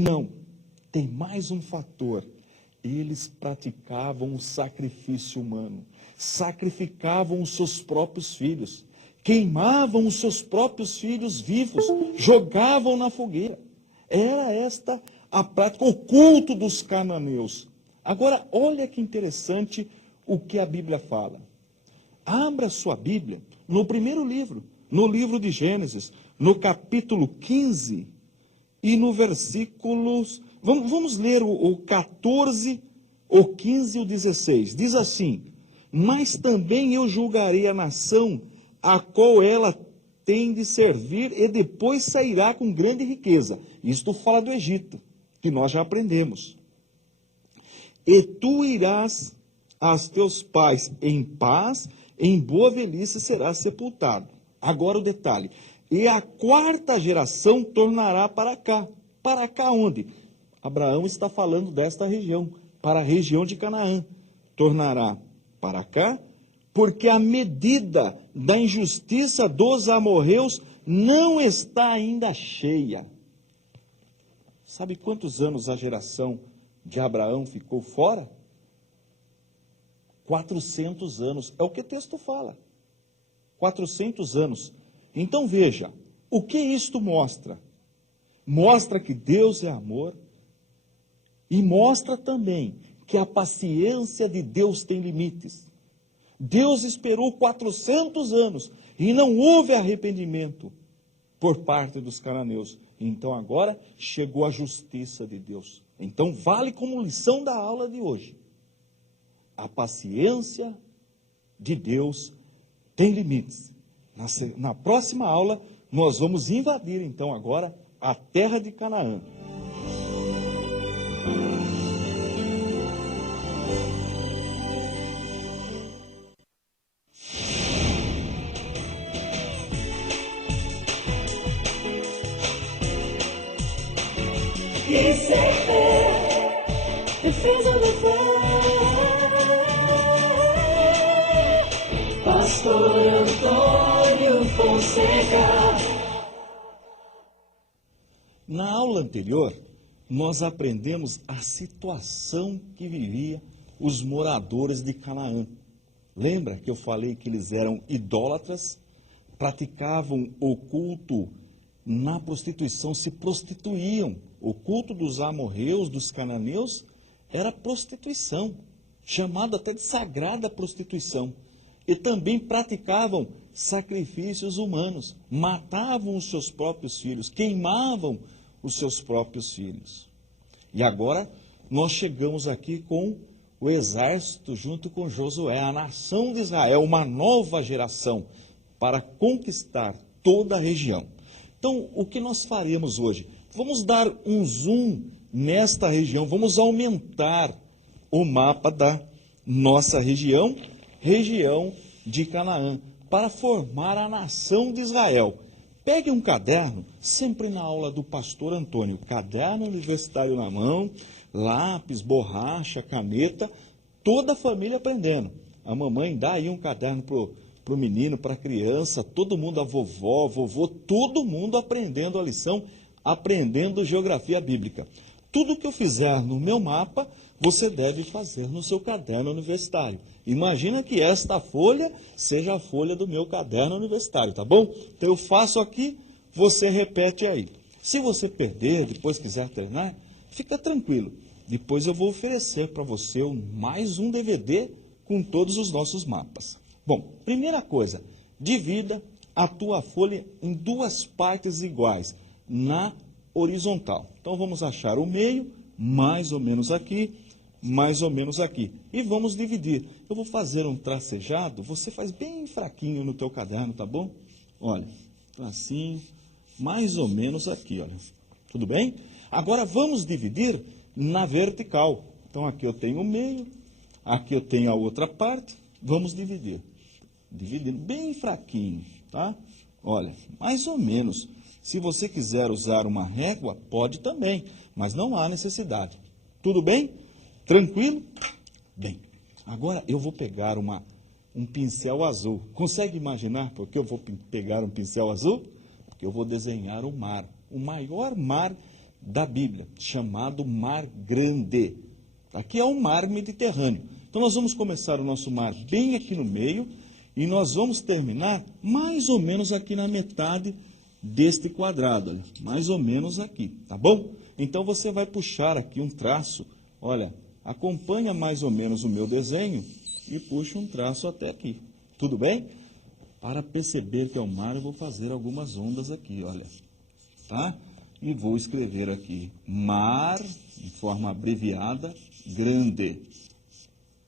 Não, tem mais um fator. Eles praticavam o sacrifício humano, sacrificavam os seus próprios filhos, queimavam os seus próprios filhos vivos, jogavam na fogueira. Era esta a prática, o culto dos cananeus. Agora, olha que interessante o que a Bíblia fala. Abra sua Bíblia no primeiro livro, no livro de Gênesis, no capítulo 15 e no versículos... Vamos ler o 14, o 15 e o 16. Diz assim: mas também eu julgarei a nação a qual ela tem de servir e depois sairá com grande riqueza. Isto fala do Egito, que nós já aprendemos. E tu irás aos teus pais em paz, em boa velhice serás sepultado. Agora o detalhe. E a quarta geração tornará para cá. Para cá onde? Abraão está falando desta região, para a região de Canaã. Tornará para cá, porque a medida da injustiça dos amorreus não está ainda cheia. Sabe quantos anos a geração de Abraão ficou fora? 400 anos, é o que o texto fala. 400 anos. Então veja, o que isto mostra? Mostra que Deus é amor e mostra também que a paciência de Deus tem limites. Deus esperou 400 anos e não houve arrependimento por parte dos cananeus. Então agora chegou a justiça de Deus. Então vale como lição da aula de hoje. A paciência de Deus tem limites. Na próxima aula, nós vamos invadir, então, agora, a terra de Canaã. Isso é fé, defesa da fé. Pastor Antônio Fonseca. Na aula anterior, nós aprendemos a situação que vivia os moradores de Canaã. Lembra que eu falei que eles eram idólatras, praticavam o culto na prostituição, se prostituíam. O culto dos amorreus, dos cananeus, era prostituição, chamada até de sagrada prostituição. E também praticavam sacrifícios humanos, matavam os seus próprios filhos, queimavam os seus próprios filhos. E agora nós chegamos aqui com o exército junto com Josué, a nação de Israel, uma nova geração para conquistar toda a região. Então, o que nós faremos hoje? Vamos dar um zoom nesta região, vamos aumentar o mapa da nossa região, região de Canaã, para formar a nação de Israel. Pegue um caderno, sempre na aula do pastor Antônio, caderno universitário na mão, lápis, borracha, caneta, toda a família aprendendo. A mamãe dá aí um caderno para o menino, para a criança, todo mundo, a vovó, vovô, todo mundo aprendendo a lição, aprendendo geografia bíblica. Tudo que eu fizer no meu mapa, você deve fazer no seu caderno universitário. Imagina que esta folha seja a folha do meu caderno universitário, tá bom? Então eu faço aqui, você repete aí. Se você perder, depois quiser treinar, fica tranquilo. Depois eu vou oferecer para você mais um DVD com todos os nossos mapas. Bom, primeira coisa, divida a tua folha em duas partes iguais, na horizontal. Então vamos achar o meio, mais ou menos aqui, mais ou menos aqui. E vamos dividir. Eu vou fazer um tracejado, você faz bem fraquinho no teu caderno, tá bom? Olha, tracinho, mais ou menos aqui, olha. Tudo bem? Agora vamos dividir na vertical. Então aqui eu tenho o meio, aqui eu tenho a outra parte, vamos dividir. Dividindo bem fraquinho, tá? Olha, mais ou menos. Se você quiser usar uma régua, pode também, mas não há necessidade. Tudo bem? Tranquilo? Bem, agora eu vou pegar um pincel azul. Consegue imaginar por que eu vou pegar um pincel azul? Porque eu vou desenhar o mar, o maior mar da Bíblia, chamado Mar Grande. Aqui é o mar Mediterrâneo. Então nós vamos começar o nosso mar bem aqui no meio e nós vamos terminar mais ou menos aqui na metade deste quadrado, olha, mais ou menos aqui, tá bom? Então você vai puxar aqui um traço, olha, acompanha mais ou menos o meu desenho e puxa um traço até aqui, tudo bem? Para perceber que é o mar, eu vou fazer algumas ondas aqui, olha, tá? E vou escrever aqui, mar, de forma abreviada, grande.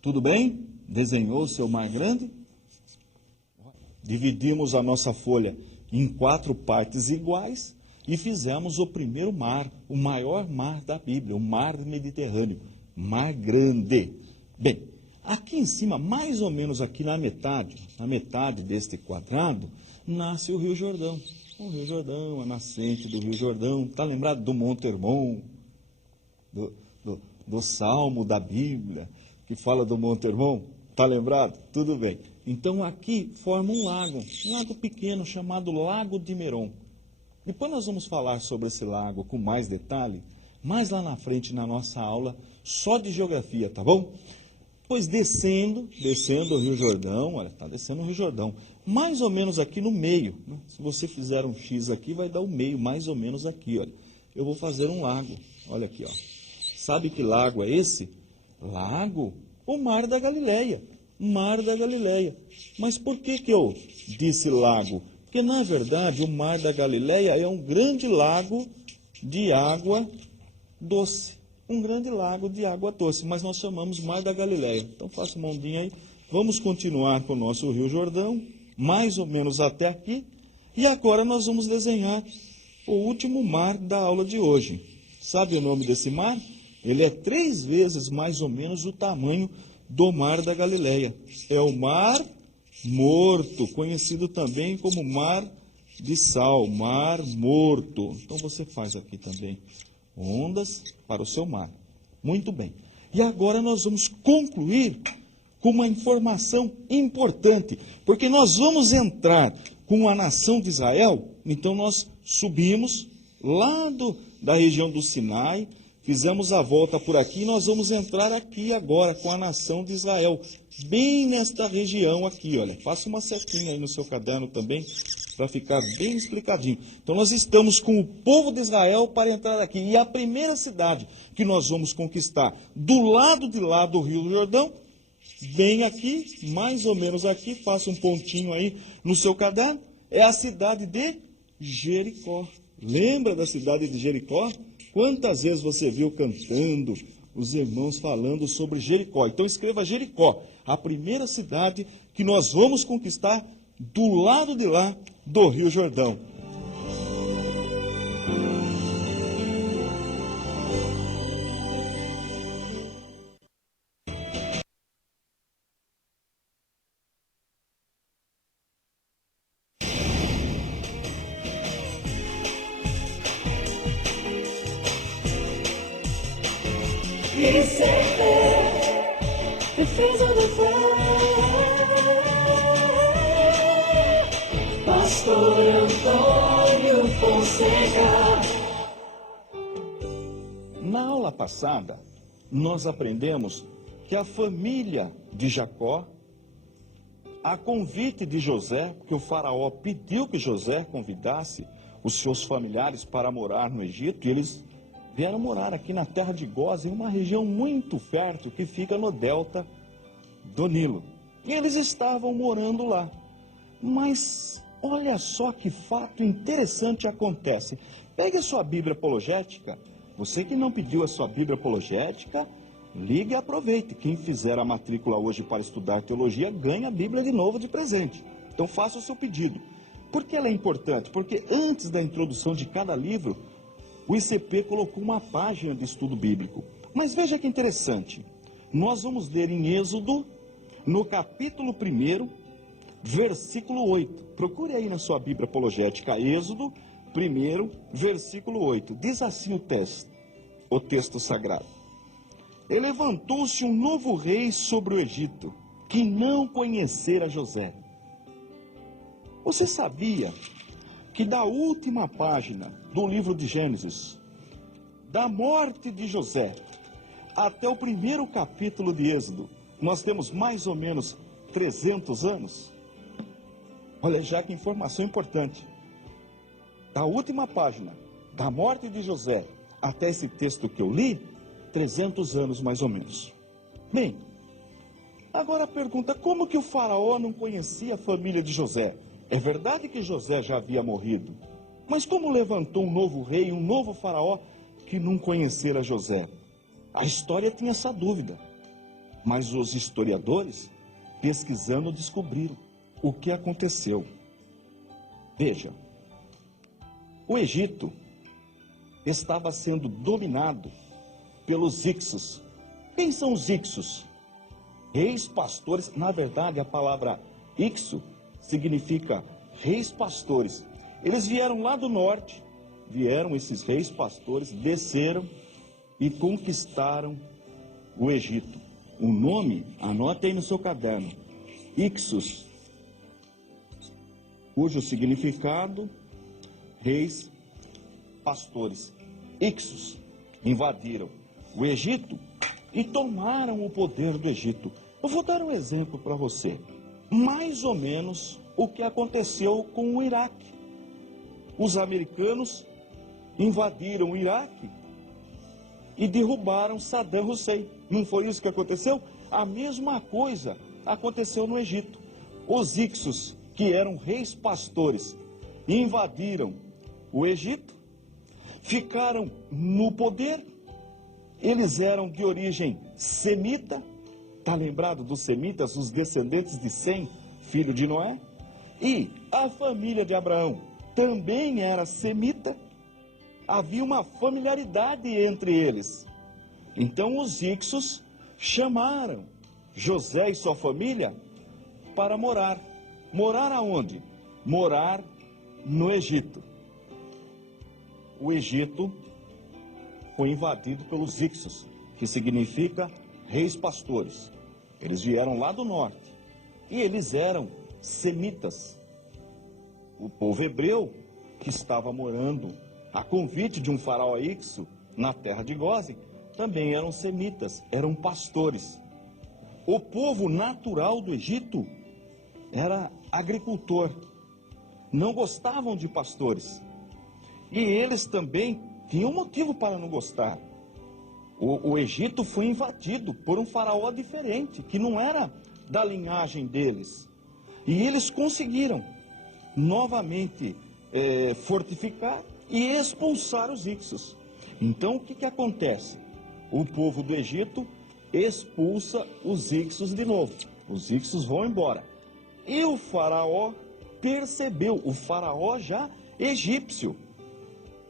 Tudo bem? Desenhou o seu mar grande? Dividimos a nossa folha em 4 partes iguais e fizemos o primeiro mar, o maior mar da Bíblia, o mar Mediterrâneo, mar grande. Bem, aqui em cima, mais ou menos aqui na metade deste quadrado, nasce o Rio Jordão. O Rio Jordão, a nascente do Rio Jordão. Está lembrado do Monte Hermon, do Salmo da Bíblia, que fala do Monte Hermon? Está lembrado? Tudo bem. Então aqui forma um lago pequeno chamado Lago de Merom. Depois nós vamos falar sobre esse lago com mais detalhe, mais lá na frente na nossa aula só de geografia, tá bom? Pois descendo o Rio Jordão, olha, está descendo o Rio Jordão, mais ou menos aqui no meio, né? Se você fizer um X aqui, vai dar o meio, mais ou menos aqui, olha. Eu vou fazer um lago, olha aqui, ó. Sabe que lago é esse? Lago, o Mar da Galileia, Mar da Galileia. Mas por que eu disse lago? Porque, na verdade, o Mar da Galileia é um grande lago de água doce. Um grande lago de água doce, mas nós chamamos Mar da Galileia. Então, faça uma ondinha aí. Vamos continuar com o nosso Rio Jordão, mais ou menos até aqui. E agora nós vamos desenhar o último mar da aula de hoje. Sabe o nome desse mar? Ele é 3 vezes mais ou menos o tamanho do Mar da Galileia. É o Mar Morto, conhecido também como Mar de Sal, Mar Morto. Então você faz aqui também ondas para o seu mar. Muito bem. E agora nós vamos concluir com uma informação importante, porque nós vamos entrar com a nação de Israel. Então nós subimos lá da região do Sinai, fizemos a volta por aqui, e nós vamos entrar aqui agora com a nação de Israel, bem nesta região aqui, olha. Faça uma setinha aí no seu caderno também, para ficar bem explicadinho. Então nós estamos com o povo de Israel para entrar aqui. E a primeira cidade que nós vamos conquistar do lado de lá do Rio Jordão, bem aqui, mais ou menos aqui, faça um pontinho aí no seu caderno, é a cidade de Jericó. Lembra da cidade de Jericó? Quantas vezes você viu cantando, os irmãos falando sobre Jericó? Então escreva Jericó, a primeira cidade que nós vamos conquistar do lado de lá do Rio Jordão. Defesa da fé. Pastor Antônio Fonseca. Na aula passada, nós aprendemos que a família de Jacó, a convite de José, que o faraó pediu que José convidasse os seus familiares para morar no Egito, e eles vieram morar aqui na terra de Gósen, uma região muito fértil que fica no delta do Nilo. E eles estavam morando lá. Mas olha só que fato interessante acontece. Pegue a sua Bíblia apologética. Você que não pediu a sua Bíblia apologética, ligue e aproveite. Quem fizer a matrícula hoje para estudar teologia, ganha a Bíblia de novo de presente. Então faça o seu pedido. Por que ela é importante? Porque antes da introdução de cada livro, o ICP colocou uma página de estudo bíblico. Mas veja que interessante. Nós vamos ler em Êxodo, no capítulo 1, versículo 8. Procure aí na sua Bíblia apologética, Êxodo 1, versículo 8. Diz assim o texto sagrado. E levantou-se um novo rei sobre o Egito, que não conhecera José. Você sabia que da última página do livro de Gênesis da morte de José até o primeiro capítulo de Êxodo, nós temos mais ou menos 300 anos. Olha já que informação importante. Da última página, da morte de José até esse texto que eu li, 300 anos mais ou menos. Bem, agora a pergunta, como que o faraó não conhecia a família de José? É verdade que José já havia morrido, mas como levantou um novo rei, um novo faraó que não conhecera José? A história tinha essa dúvida, mas os historiadores, pesquisando, descobriram o que aconteceu. Veja, o Egito estava sendo dominado pelos Ixos. Quem são os Ixos? Reis pastores. Na verdade, a palavra Ixo significa reis pastores. Eles vieram lá do norte, vieram esses reis pastores, desceram e conquistaram o Egito. O nome, anote aí no seu caderno, Ixos, cujo significado, reis pastores. Ixos invadiram o Egito e tomaram o poder do Egito. Eu vou dar um exemplo para você. Mais ou menos o que aconteceu com o Iraque. Os americanos invadiram o Iraque e derrubaram Saddam Hussein. Não foi isso que aconteceu? A mesma coisa aconteceu no Egito. Os Ixos, que eram reis pastores, invadiram o Egito, ficaram no poder. Eles eram de origem semita. Está lembrado dos semitas, os descendentes de Sem, filho de Noé? E a família de Abraão também era semita. Havia uma familiaridade entre eles. Então os Ixos chamaram José e sua família para morar. Morar aonde? Morar no Egito. O Egito foi invadido pelos Ixos, que significa reis pastores. Eles vieram lá do norte e eles eram semitas. O povo hebreu que estava morando a convite de um faraó Ixo na terra de Gósen também eram semitas, eram pastores. O povo natural do Egito era agricultor, não gostavam de pastores. E eles também tinham motivo para não gostar. O Egito foi invadido por um faraó diferente, que não era da linhagem deles. E eles conseguiram novamente fortificar e expulsar os Ixos. Então o que acontece? O povo do Egito expulsa os Ixos de novo. Os Ixos vão embora. E o faraó percebeu, o faraó já egípcio,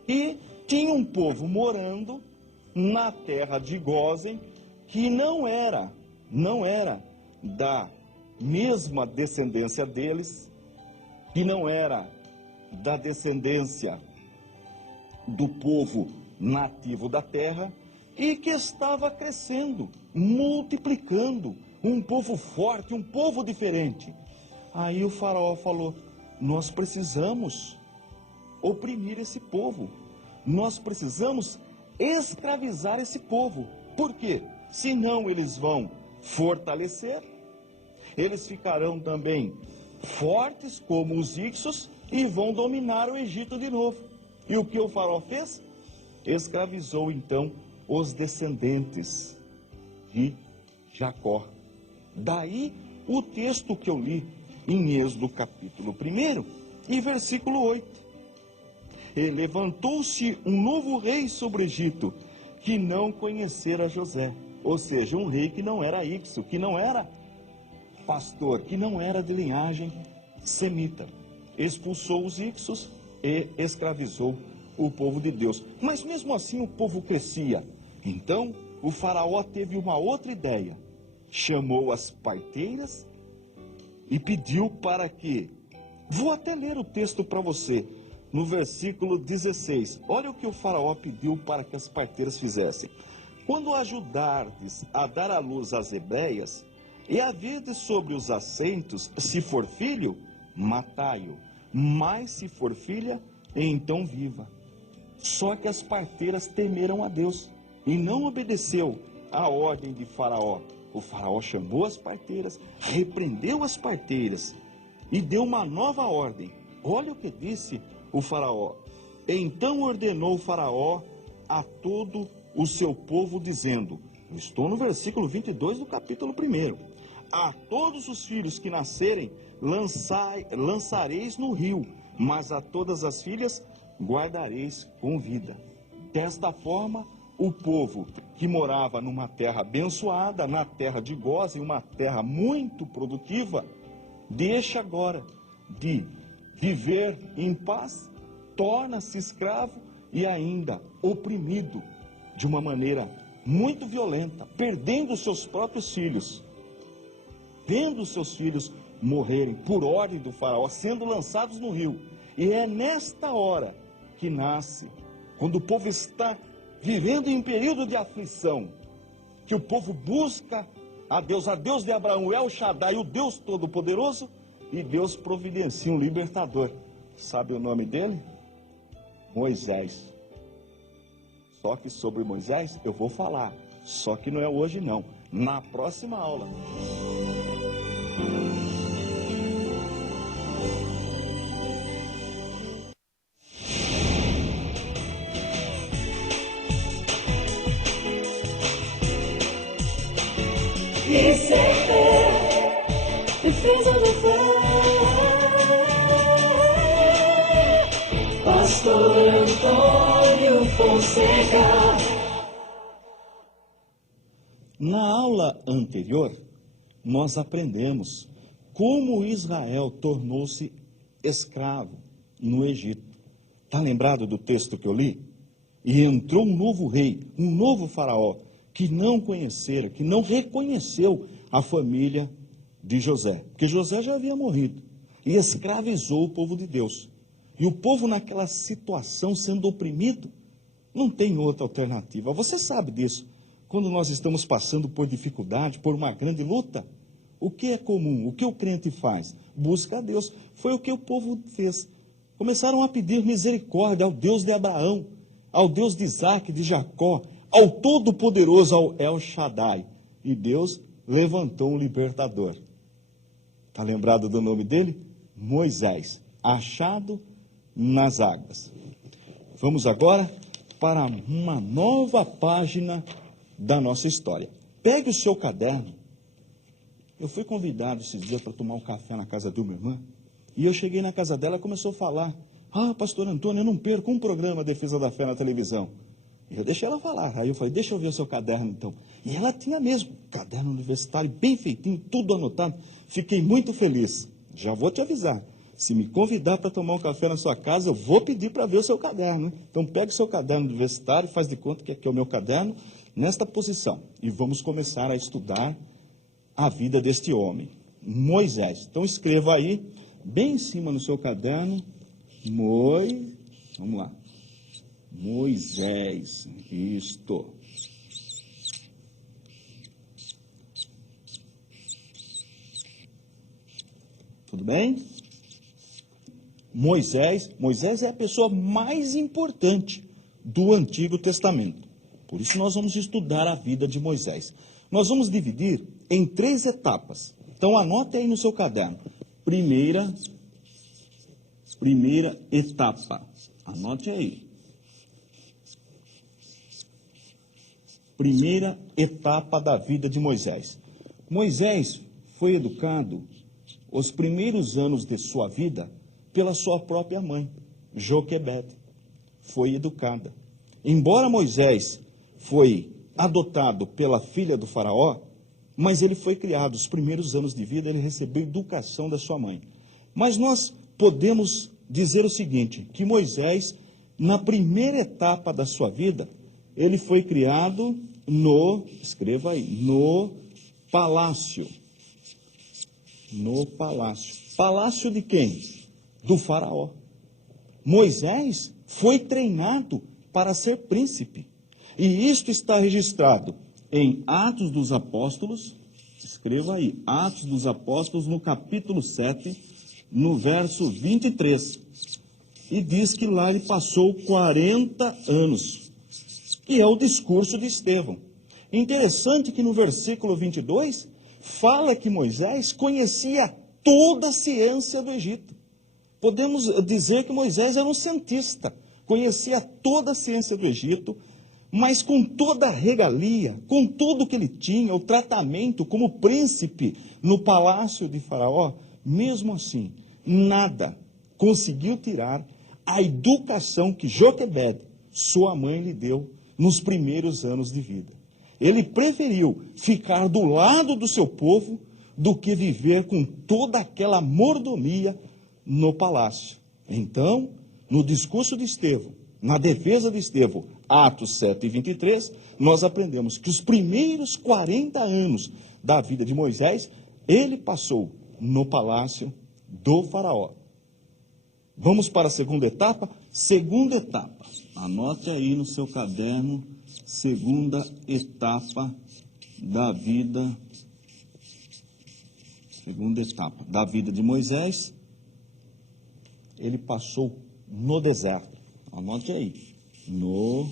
e tinha um povo morando na terra de Gósen que não era da mesma descendência deles, que não era da descendência do povo nativo da terra, e que estava crescendo, multiplicando, um povo forte, um povo diferente. Aí o faraó falou: nós precisamos oprimir esse povo, nós precisamos escravizar esse povo. Por quê? Senão eles vão fortalecer, eles ficarão também fortes como os Ixos e vão dominar o Egito de novo. E o que o faraó fez? Escravizou então os descendentes de Jacó. Daí o texto que eu li em Êxodo capítulo 1 e versículo 8. E levantou-se um novo rei sobre o Egito, que não conhecera José. Ou seja, um rei que não era Ixo, que não era pastor, que não era de linhagem semita. Expulsou os Ixos e escravizou o povo de Deus. Mas mesmo assim o povo crescia. Então o faraó teve uma outra ideia. Chamou as parteiras e pediu para que... Vou até ler o texto para você. No versículo 16, olha o que o faraó pediu para que as parteiras fizessem. Quando ajudardes a dar à luz as hebreias, e haverdes sobre os assentos, se for filho, matai-o, mas se for filha, então viva. Só que as parteiras temeram a Deus e não obedeceu à ordem de Faraó. O Faraó chamou as parteiras, repreendeu as parteiras e deu uma nova ordem. Olha o que disse o Faraó. Então ordenou o Faraó a todo o seu povo, dizendo, estou no versículo 22 do capítulo 1, a todos os filhos que nascerem lançareis no rio, mas a todas as filhas guardareis com vida. Desta forma, o povo que morava numa terra abençoada, na terra de Gósen, uma terra muito produtiva, deixa agora de viver em paz, torna-se escravo e ainda oprimido de uma maneira muito violenta, perdendo seus próprios filhos, vendo seus filhos morrerem por ordem do Faraó, sendo lançados no rio. E é nesta hora que nasce, quando o povo está vivendo em período de aflição, que o povo busca a Deus de Abraão, El Shaddai, o Deus Todo-Poderoso, e Deus providencia um libertador. Sabe o nome dele? Moisés. Só que sobre Moisés eu vou falar, só que não é hoje não, na próxima aula. Isso é fé, defesa da fé. Pastor Antônio Fonseca. Na aula anterior, nós aprendemos como Israel tornou-se escravo no Egito. Está lembrado do texto que eu li? E entrou um novo rei, um novo faraó, que não conhecera, que não reconheceu a família de José. Porque José já havia morrido e escravizou o povo de Deus. E o povo naquela situação, sendo oprimido, não tem outra alternativa. Você sabe disso. Quando nós estamos passando por dificuldade, por uma grande luta, o que é comum? O que o crente faz? Busca a Deus. Foi o que o povo fez. Começaram a pedir misericórdia ao Deus de Abraão, ao Deus de Isaac, de Jacó, ao Todo-Poderoso, ao El Shaddai. E Deus levantou um libertador. Está lembrado do nome dele? Moisés, achado nas águas. Vamos agora para uma nova página da nossa história. Pegue o seu caderno. Eu fui convidado esses dias para tomar um café na casa de uma irmã, e eu cheguei na casa dela e começou a falar, pastor Antônio, eu não perco um programa Defesa da Fé na televisão. E eu deixei ela falar, aí eu falei, deixa eu ver o seu caderno então. E ela tinha mesmo, caderno universitário, bem feitinho, tudo anotado. Fiquei muito feliz. Já vou te avisar, se me convidar para tomar um café na sua casa, eu vou pedir para ver o seu caderno, hein? Então pega o seu caderno universitário, faz de conta que aqui é o meu caderno, nesta posição. E vamos começar a estudar a vida deste homem, Moisés. Então escreva aí, bem em cima no seu caderno, vamos lá, Moisés, isto. Tudo bem? Moisés é a pessoa mais importante do Antigo Testamento. Por isso nós vamos estudar a vida de Moisés. Nós vamos dividir em 3 etapas. Então anote aí no seu caderno. Primeira etapa. Anote aí. Primeira etapa da vida de Moisés. Moisés foi educado os primeiros anos de sua vida pela sua própria mãe, Joquebede. Foi educada. Embora Moisés foi adotado pela filha do faraó, mas ele foi criado, os primeiros anos de vida, ele recebeu educação da sua mãe. Mas nós podemos dizer o seguinte, que Moisés, na primeira etapa da sua vida, ele foi criado escreva aí, no palácio. No palácio. Palácio de quem? Do faraó. Moisés foi treinado para ser príncipe. E isto está registrado em Atos dos Apóstolos, escreva aí, Atos dos Apóstolos, no capítulo 7, no verso 23. e diz que lá ele passou 40 anos, que é o discurso de Estevão. Interessante que no versículo 22, fala que Moisés conhecia toda a ciência do Egito. Podemos dizer que Moisés era um cientista, conhecia toda a ciência do Egito, mas com toda a regalia, com tudo que ele tinha, o tratamento como príncipe no palácio de Faraó, mesmo assim, nada conseguiu tirar a educação que Joquebede, sua mãe, lhe deu nos primeiros anos de vida. Ele preferiu ficar do lado do seu povo do que viver com toda aquela mordomia no palácio. Então, no discurso de Estevão, na defesa de Estevão, Atos 7 e 23, nós aprendemos que os primeiros 40 anos da vida de Moisés, ele passou no palácio do Faraó. Vamos para a segunda etapa? Segunda etapa. Anote aí no seu caderno, segunda etapa da vida. Segunda etapa da vida de Moisés. Ele passou no deserto. Anote aí. No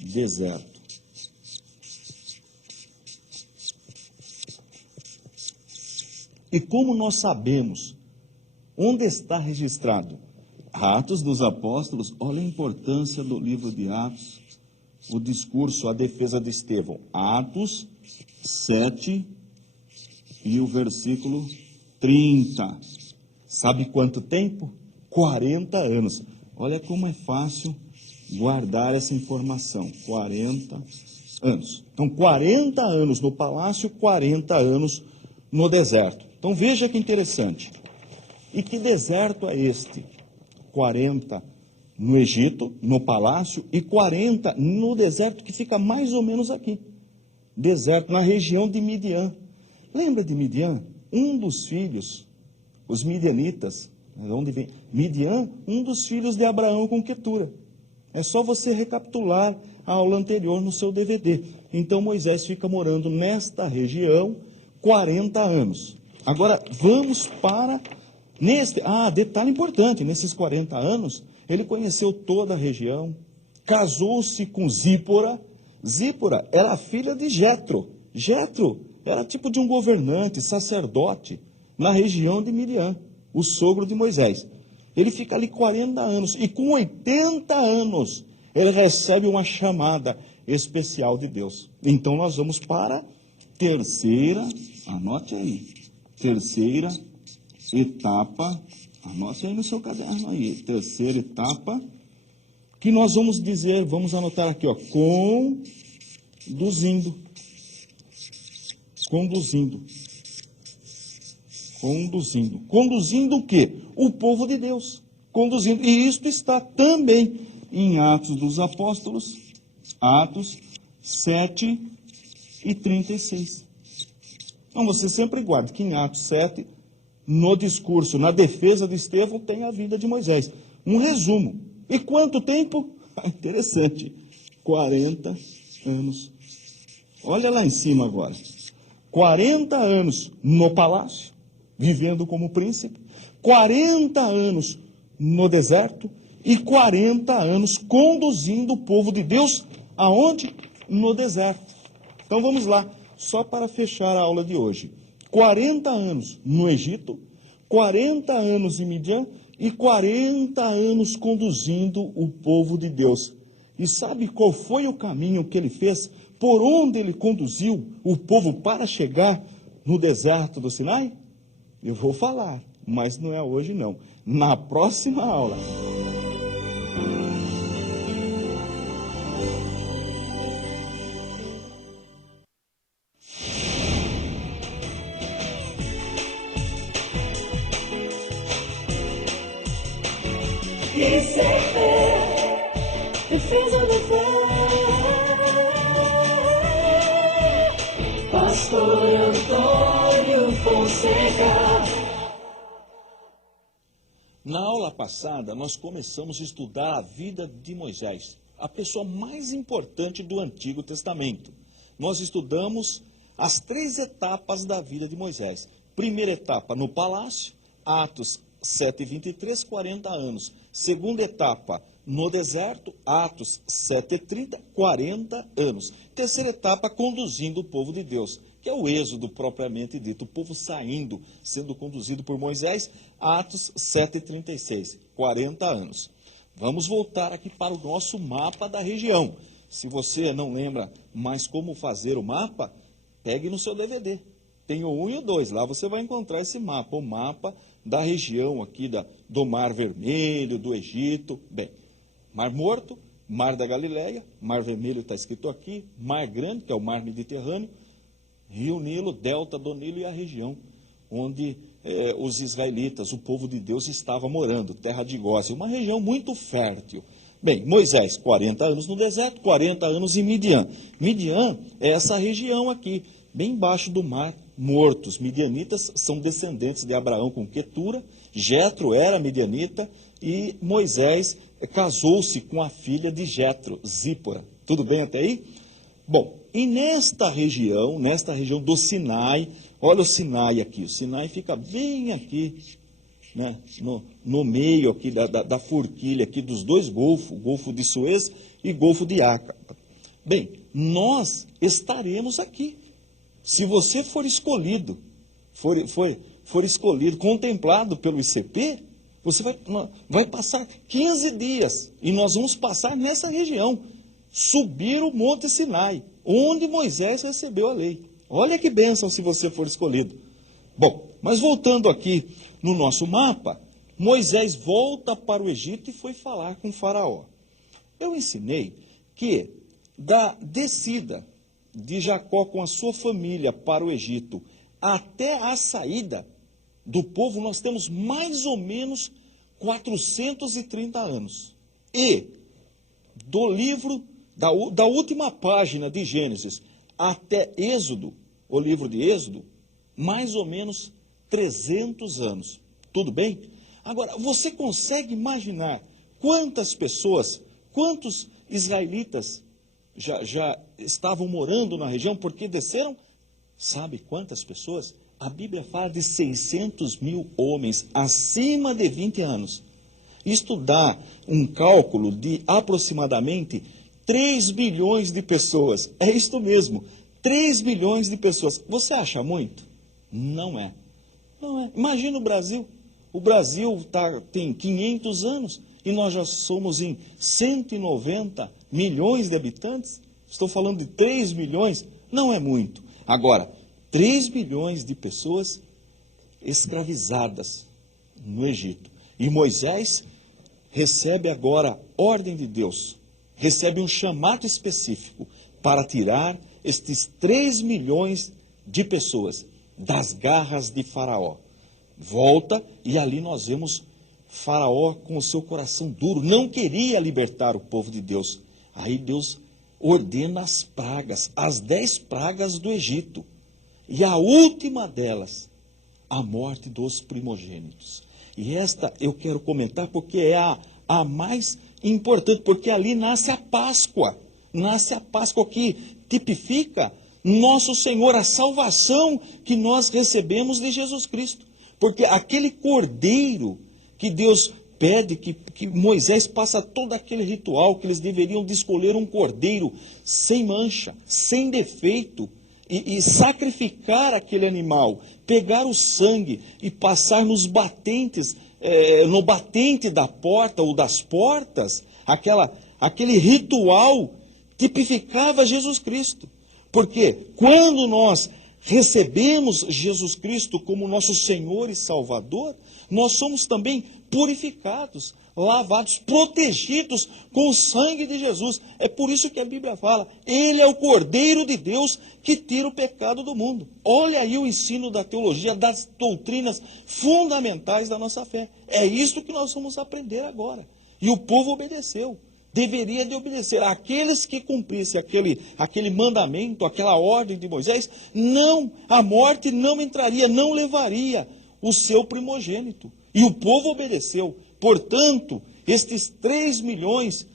deserto. E como nós sabemos onde está registrado Atos dos Apóstolos, olha a importância do livro de Atos, o discurso, a defesa de Estevão. Atos 7 e o versículo 30. Sabe quanto tempo? 40 anos. Olha como é fácil guardar essa informação. 40 anos. Então, 40 anos no palácio, 40 anos no deserto. Então, veja que interessante. E que deserto é este? 40 no Egito, no palácio, e 40 no deserto que fica mais ou menos aqui. Deserto na região de Midian. Lembra de Midian? Um dos filhos, os midianitas, de onde vem? Midian, um dos filhos de Abraão com Quetura. É só você recapitular a aula anterior no seu DVD. Então Moisés fica morando nesta região 40 anos. Agora vamos para detalhe importante, nesses 40 anos, ele conheceu toda a região, casou-se com Zípora. Zípora era a filha de Jetro. Jetro era tipo de um governante, sacerdote, na região de Midian, o sogro de Moisés. Ele fica ali 40 anos, e com 80 anos, ele recebe uma chamada especial de Deus. Então nós vamos para a terceira, anote aí, terceira etapa, anote aí no seu caderno aí, terceira etapa, que nós vamos dizer, vamos anotar aqui, ó, conduzindo. Conduzindo o quê? O povo de Deus. Conduzindo. E isto está também em Atos dos Apóstolos, Atos 7 e 36. Então você sempre guarde que em Atos 7, no discurso, na defesa de Estevão, tem a vida de Moisés. Um resumo. E quanto tempo? Interessante. 40 anos. Olha lá em cima agora. 40 anos no palácio, vivendo como príncipe, 40 anos no deserto e 40 anos conduzindo o povo de Deus aonde? No deserto. Então vamos lá, só para fechar a aula de hoje. 40 anos no Egito, 40 anos em Midian e 40 anos conduzindo o povo de Deus. E sabe qual foi o caminho que ele fez? Por onde ele conduziu o povo para chegar no deserto do Sinai? Eu vou falar, mas não é hoje não. Na próxima aula. Defesa da fé. Pastor Antônio Fonseca. Na aula passada, nós começamos a estudar a vida de Moisés, a pessoa mais importante do Antigo Testamento. Nós estudamos as 3 etapas da vida de Moisés. Primeira etapa no palácio, Atos 7:23, 40 anos. Segunda etapa, no deserto, Atos 7:30, 40 anos. Terceira etapa, conduzindo o povo de Deus, que é o êxodo propriamente dito, o povo saindo, sendo conduzido por Moisés, Atos 7:36, 40 anos. Vamos voltar aqui para o nosso mapa da região. Se você não lembra mais como fazer o mapa, pegue no seu DVD. Tem o 1 e o 2, lá você vai encontrar esse mapa, o mapa da região aqui do Mar Vermelho, do Egito. Bem, Mar Morto, Mar da Galileia, Mar Vermelho está escrito aqui, Mar Grande, que é o Mar Mediterrâneo, Rio Nilo, Delta do Nilo e a região onde os israelitas, o povo de Deus, estava morando, terra de Gósen, uma região muito fértil. Bem, Moisés, 40 anos no deserto, 40 anos em Midian. Midian é essa região aqui, bem embaixo do Mar Morto. Os midianitas são descendentes de Abraão com Quetura, Jetro era midianita e Moisés casou-se com a filha de Jetro, Zípora. Tudo bem até aí? Bom, e nesta região do Sinai, olha o Sinai aqui, o Sinai fica bem aqui, né, no meio aqui da forquilha aqui dos dois golfos, o Golfo de Suez e Golfo de Acaba. Bem, nós estaremos aqui. Se você for escolhido, for escolhido, contemplado pelo ICP, você vai passar 15 dias e nós vamos passar nessa região, subir o Monte Sinai, onde Moisés recebeu a lei. Olha que bênção se você for escolhido. Bom, mas voltando aqui no nosso mapa, Moisés volta para o Egito e foi falar com Faraó. Eu ensinei que da descida de Jacó com a sua família para o Egito até a saída do povo, nós temos mais ou menos 430 anos. E do livro, da última página de Gênesis até Êxodo, o livro de Êxodo, mais ou menos 300 anos. Tudo bem? Agora, você consegue imaginar quantas pessoas, quantos israelitas já estavam morando na região porque desceram? Sabe quantas pessoas? A Bíblia fala de 600 mil homens acima de 20 anos. Isto dá um cálculo de aproximadamente 3 bilhões de pessoas. É isto mesmo, 3 bilhões de pessoas. Você acha muito? Não é. Não é. Imagina o Brasil. O Brasil tem 500 anos e nós já somos em 190 milhões de habitantes. Estou falando de 3 milhões. Não é muito. Agora, 3 bilhões de pessoas escravizadas no Egito. E Moisés recebe agora ordem de Deus, recebe um chamado específico para tirar estes 3 milhões de pessoas das garras de Faraó. Volta e ali nós vemos Faraó com o seu coração duro, não queria libertar o povo de Deus. Aí Deus ordena as pragas, as 10 pragas do Egito. E a última delas, a morte dos primogênitos. E esta eu quero comentar porque é a mais importante, porque ali nasce a Páscoa que tipifica nosso Senhor, a salvação que nós recebemos de Jesus Cristo. Porque aquele cordeiro que Deus pede, que Moisés passa todo aquele ritual, que eles deveriam de escolher um cordeiro sem mancha, sem defeito, e sacrificar aquele animal, pegar o sangue e passar nos batentes, no batente da porta ou das portas, aquele ritual tipificava Jesus Cristo. Porque quando nós recebemos Jesus Cristo como nosso Senhor e Salvador, nós somos também purificados, lavados, protegidos com o sangue de Jesus. É por isso que a Bíblia fala, Ele é o Cordeiro de Deus que tira o pecado do mundo. Olha aí o ensino da teologia, das doutrinas fundamentais da nossa fé. É isso que nós vamos aprender agora. E o povo obedeceu. Deveria de obedecer. Aqueles que cumprissem aquele mandamento, aquela ordem de Moisés, a morte não entraria, não levaria o seu primogênito. E o povo obedeceu. Portanto, estas 3 milhões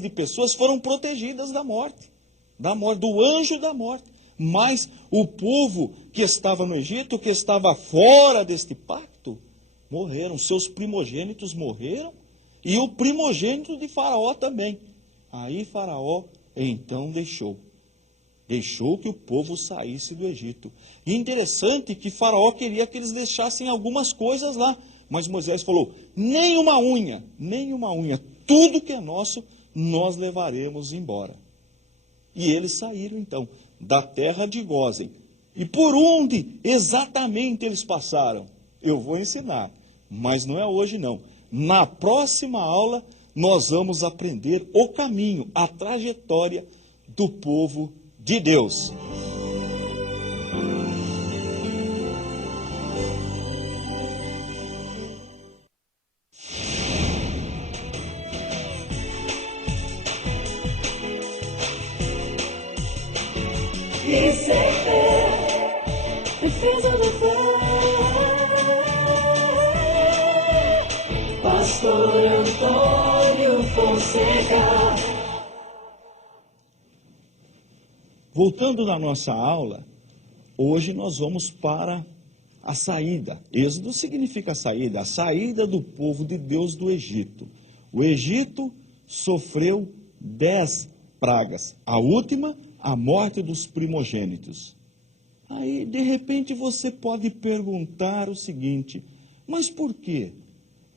de pessoas foram protegidas da morte, do anjo da morte. Mas o povo que estava no Egito, que estava fora deste pacto, Morreram, seus primogênitos morreram, e o primogênito de Faraó também. Aí Faraó, então, deixou que o povo saísse do Egito. E interessante que Faraó queria que eles deixassem algumas coisas lá, mas Moisés falou, nem uma unha, tudo que é nosso, nós levaremos embora. E eles saíram, então, da terra de Gósen. E por onde exatamente eles passaram? Eu vou ensinar, mas não é hoje não. Na próxima aula, nós vamos aprender o caminho, a trajetória do povo de Deus. Isso é fé, defesa da fé. Pastor Antônio Fonseca. Voltando na nossa aula, hoje nós vamos para a saída. Êxodo significa a saída do povo de Deus do Egito. O Egito sofreu 10 pragas. A última, a morte dos primogênitos. Aí, de repente, você pode perguntar o seguinte, mas por quê?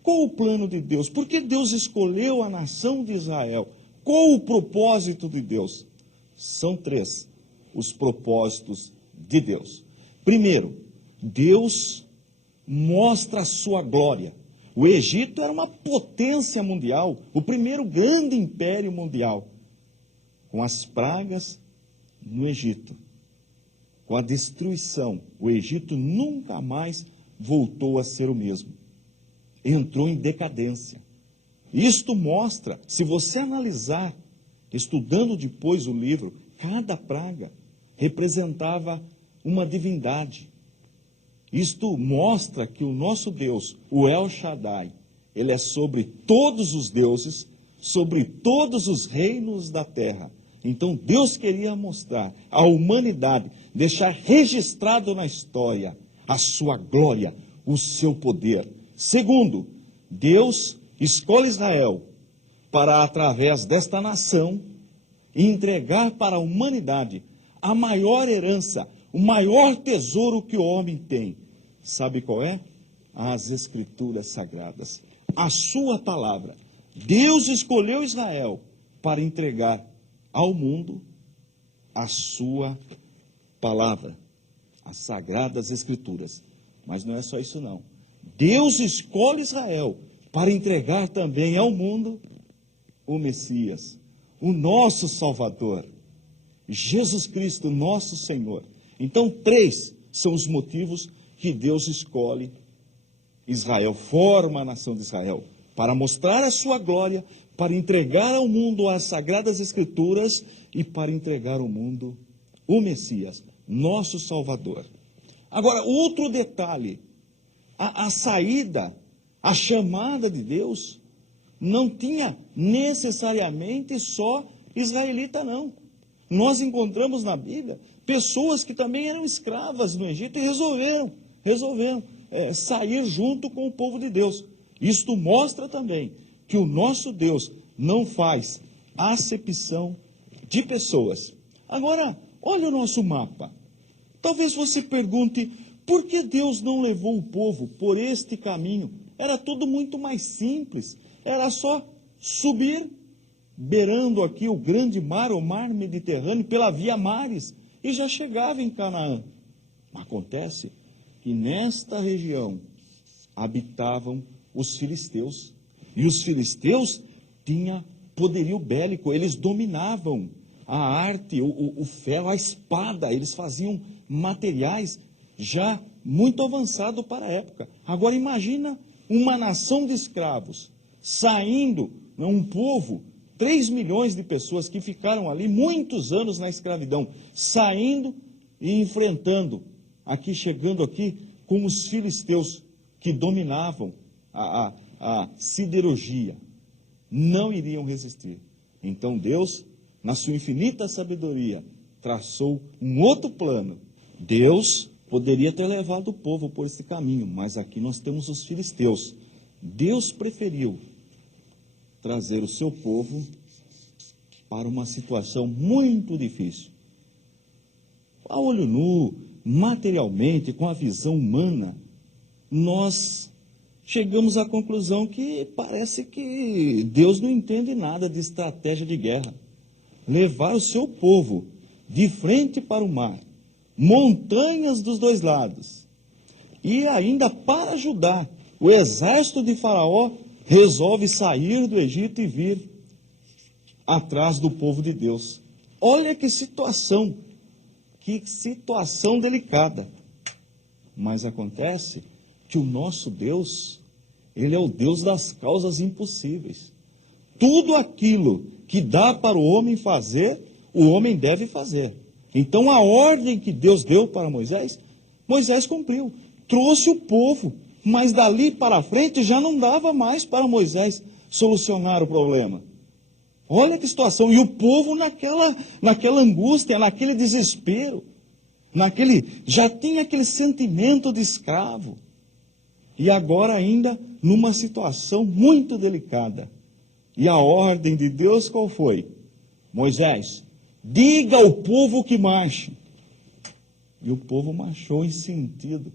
Qual o plano de Deus? Por que Deus escolheu a nação de Israel? Qual o propósito de Deus? São 3 os propósitos de Deus. Primeiro, Deus mostra a sua glória. O Egito era uma potência mundial, o primeiro grande império mundial. Com as pragas no Egito, com a destruição, o Egito nunca mais voltou a ser o mesmo. Entrou em decadência. Isto mostra, se você analisar, estudando depois o livro, cada praga representava uma divindade. Isto mostra que o nosso Deus, o El Shaddai, ele é sobre todos os deuses, sobre todos os reinos da terra. Então Deus queria mostrar à humanidade, deixar registrado na história a sua glória, o seu poder. Segundo, Deus escolhe Israel para, através desta nação, entregar para a humanidade a maior herança, o maior tesouro que o homem tem. Sabe qual é? As Escrituras Sagradas. A sua palavra. Deus escolheu Israel para entregar ao mundo a sua palavra, as Sagradas Escrituras. Mas não é só isso não. Deus escolhe Israel para entregar também ao mundo o Messias, o nosso Salvador, Jesus Cristo, nosso Senhor. Então, 3 são os motivos que Deus escolhe Israel, forma a nação de Israel, para mostrar a sua glória, para entregar ao mundo as Sagradas Escrituras e para entregar ao mundo o Messias, nosso Salvador. Agora, outro detalhe, a saída, a chamada de Deus, não tinha necessariamente só israelita, não. Nós encontramos na Bíblia pessoas que também eram escravas no Egito e resolveram sair junto com o povo de Deus. Isto mostra também que o nosso Deus não faz acepção de pessoas. Agora, olha o nosso mapa. Talvez você pergunte, por que Deus não levou o povo por este caminho? Era tudo muito mais simples. Era só subir, beirando aqui o grande mar, o mar Mediterrâneo, pela via mares, e já chegava em Canaã. Acontece que nesta região habitavam os filisteus. E os filisteus tinham poderio bélico, eles dominavam a arte, o ferro, a espada, eles faziam materiais já muito avançados para a época. Agora imagina uma nação de escravos saindo, um povo, 3 milhões de pessoas que ficaram ali muitos anos na escravidão, saindo e enfrentando, chegando aqui com os filisteus que dominavam a siderurgia. Não iriam resistir. Então Deus, na sua infinita sabedoria, traçou um outro plano. Deus poderia ter levado o povo por esse caminho, mas aqui nós temos os filisteus. Deus preferiu trazer o seu povo para uma situação muito difícil. A olho nu, materialmente, com a visão humana, nós chegamos à conclusão que parece que Deus não entende nada de estratégia de guerra. Levar o seu povo de frente para o mar, montanhas dos dois lados, e ainda para ajudar, o exército de Faraó resolve sair do Egito e vir atrás do povo de Deus. Olha que situação delicada. Mas acontece que o nosso Deus, Ele é o Deus das causas impossíveis. Tudo aquilo que dá para o homem fazer, o homem deve fazer. Então a ordem que Deus deu para Moisés, Moisés cumpriu. Trouxe o povo, mas dali para frente já não dava mais para Moisés solucionar o problema. Olha que situação, e o povo naquela angústia, naquele desespero, já tinha aquele sentimento de escravo. E agora ainda numa situação muito delicada. E a ordem de Deus qual foi? Moisés, diga ao povo que marche. E o povo marchou em sentido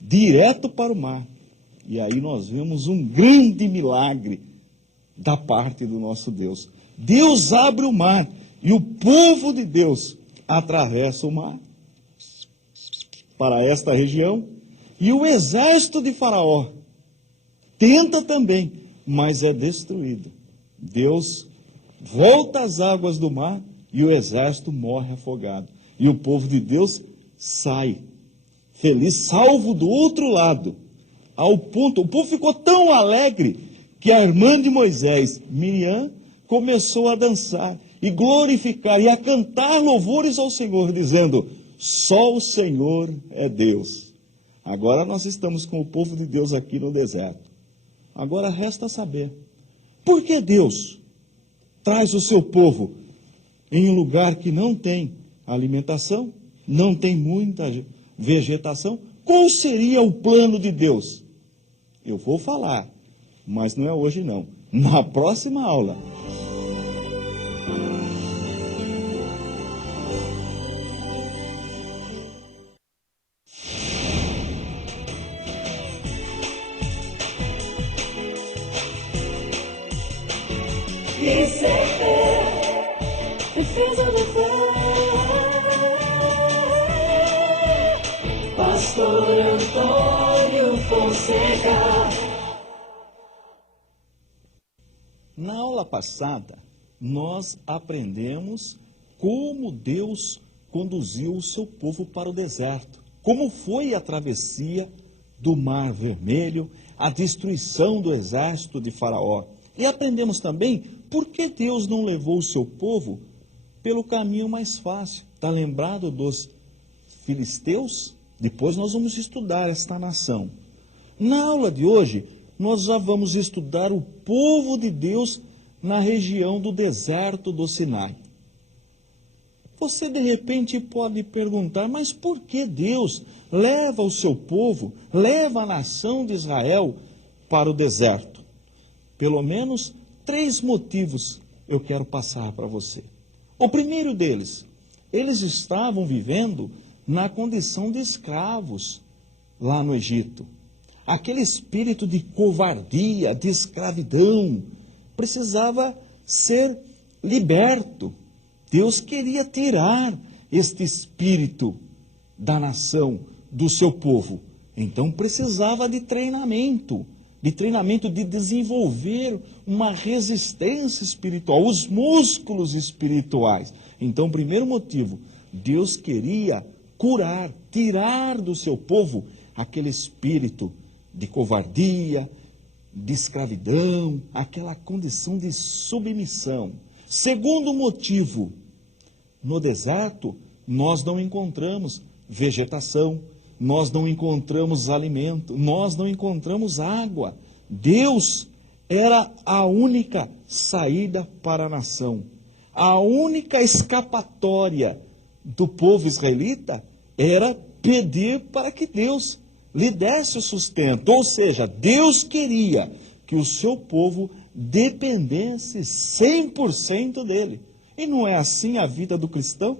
direto para o mar. E aí nós vemos um grande milagre da parte do nosso Deus. Deus abre o mar e o povo de Deus atravessa o mar para esta região. E o exército de Faraó tenta também, mas é destruído. Deus volta às águas do mar e o exército morre afogado. E o povo de Deus sai feliz, salvo do outro lado. Ao ponto, o povo ficou tão alegre que a irmã de Moisés, Miriam, começou a dançar e glorificar e a cantar louvores ao Senhor, dizendo: só o Senhor é Deus. Agora nós estamos com o povo de Deus aqui no deserto. Agora resta saber, por que Deus traz o seu povo em um lugar que não tem alimentação, não tem muita vegetação? Qual seria o plano de Deus? Eu vou falar, mas não é hoje não. Na próxima aula. Defesa da fé. Pastor Antônio Fonseca. Na aula passada, nós aprendemos como Deus conduziu o seu povo para o deserto. Como foi a travessia do Mar Vermelho, a destruição do exército de Faraó. E aprendemos também por que Deus não levou o seu povo pelo caminho mais fácil. Está lembrado dos filisteus? Depois nós vamos estudar esta nação. Na aula de hoje, nós já vamos estudar o povo de Deus na região do deserto do Sinai. Você de repente pode perguntar, mas por que Deus leva o seu povo, leva a nação de Israel para o deserto? Pelo menos 3 motivos eu quero passar para você. O primeiro deles, eles estavam vivendo na condição de escravos lá no Egito. Aquele espírito de covardia, de escravidão, precisava ser liberto. Deus queria tirar este espírito da nação, do seu povo. Então precisava de treinamento de desenvolver uma resistência espiritual, os músculos espirituais. Então, primeiro motivo, Deus queria curar, tirar do seu povo aquele espírito de covardia, de escravidão, aquela condição de submissão. Segundo motivo, no deserto nós não encontramos vegetação, nós não encontramos alimento, nós não encontramos água. Deus era a única saída para a nação. A única escapatória do povo israelita era pedir para que Deus lhe desse o sustento. Ou seja, Deus queria que o seu povo dependesse 100% dele. E não é assim a vida do cristão?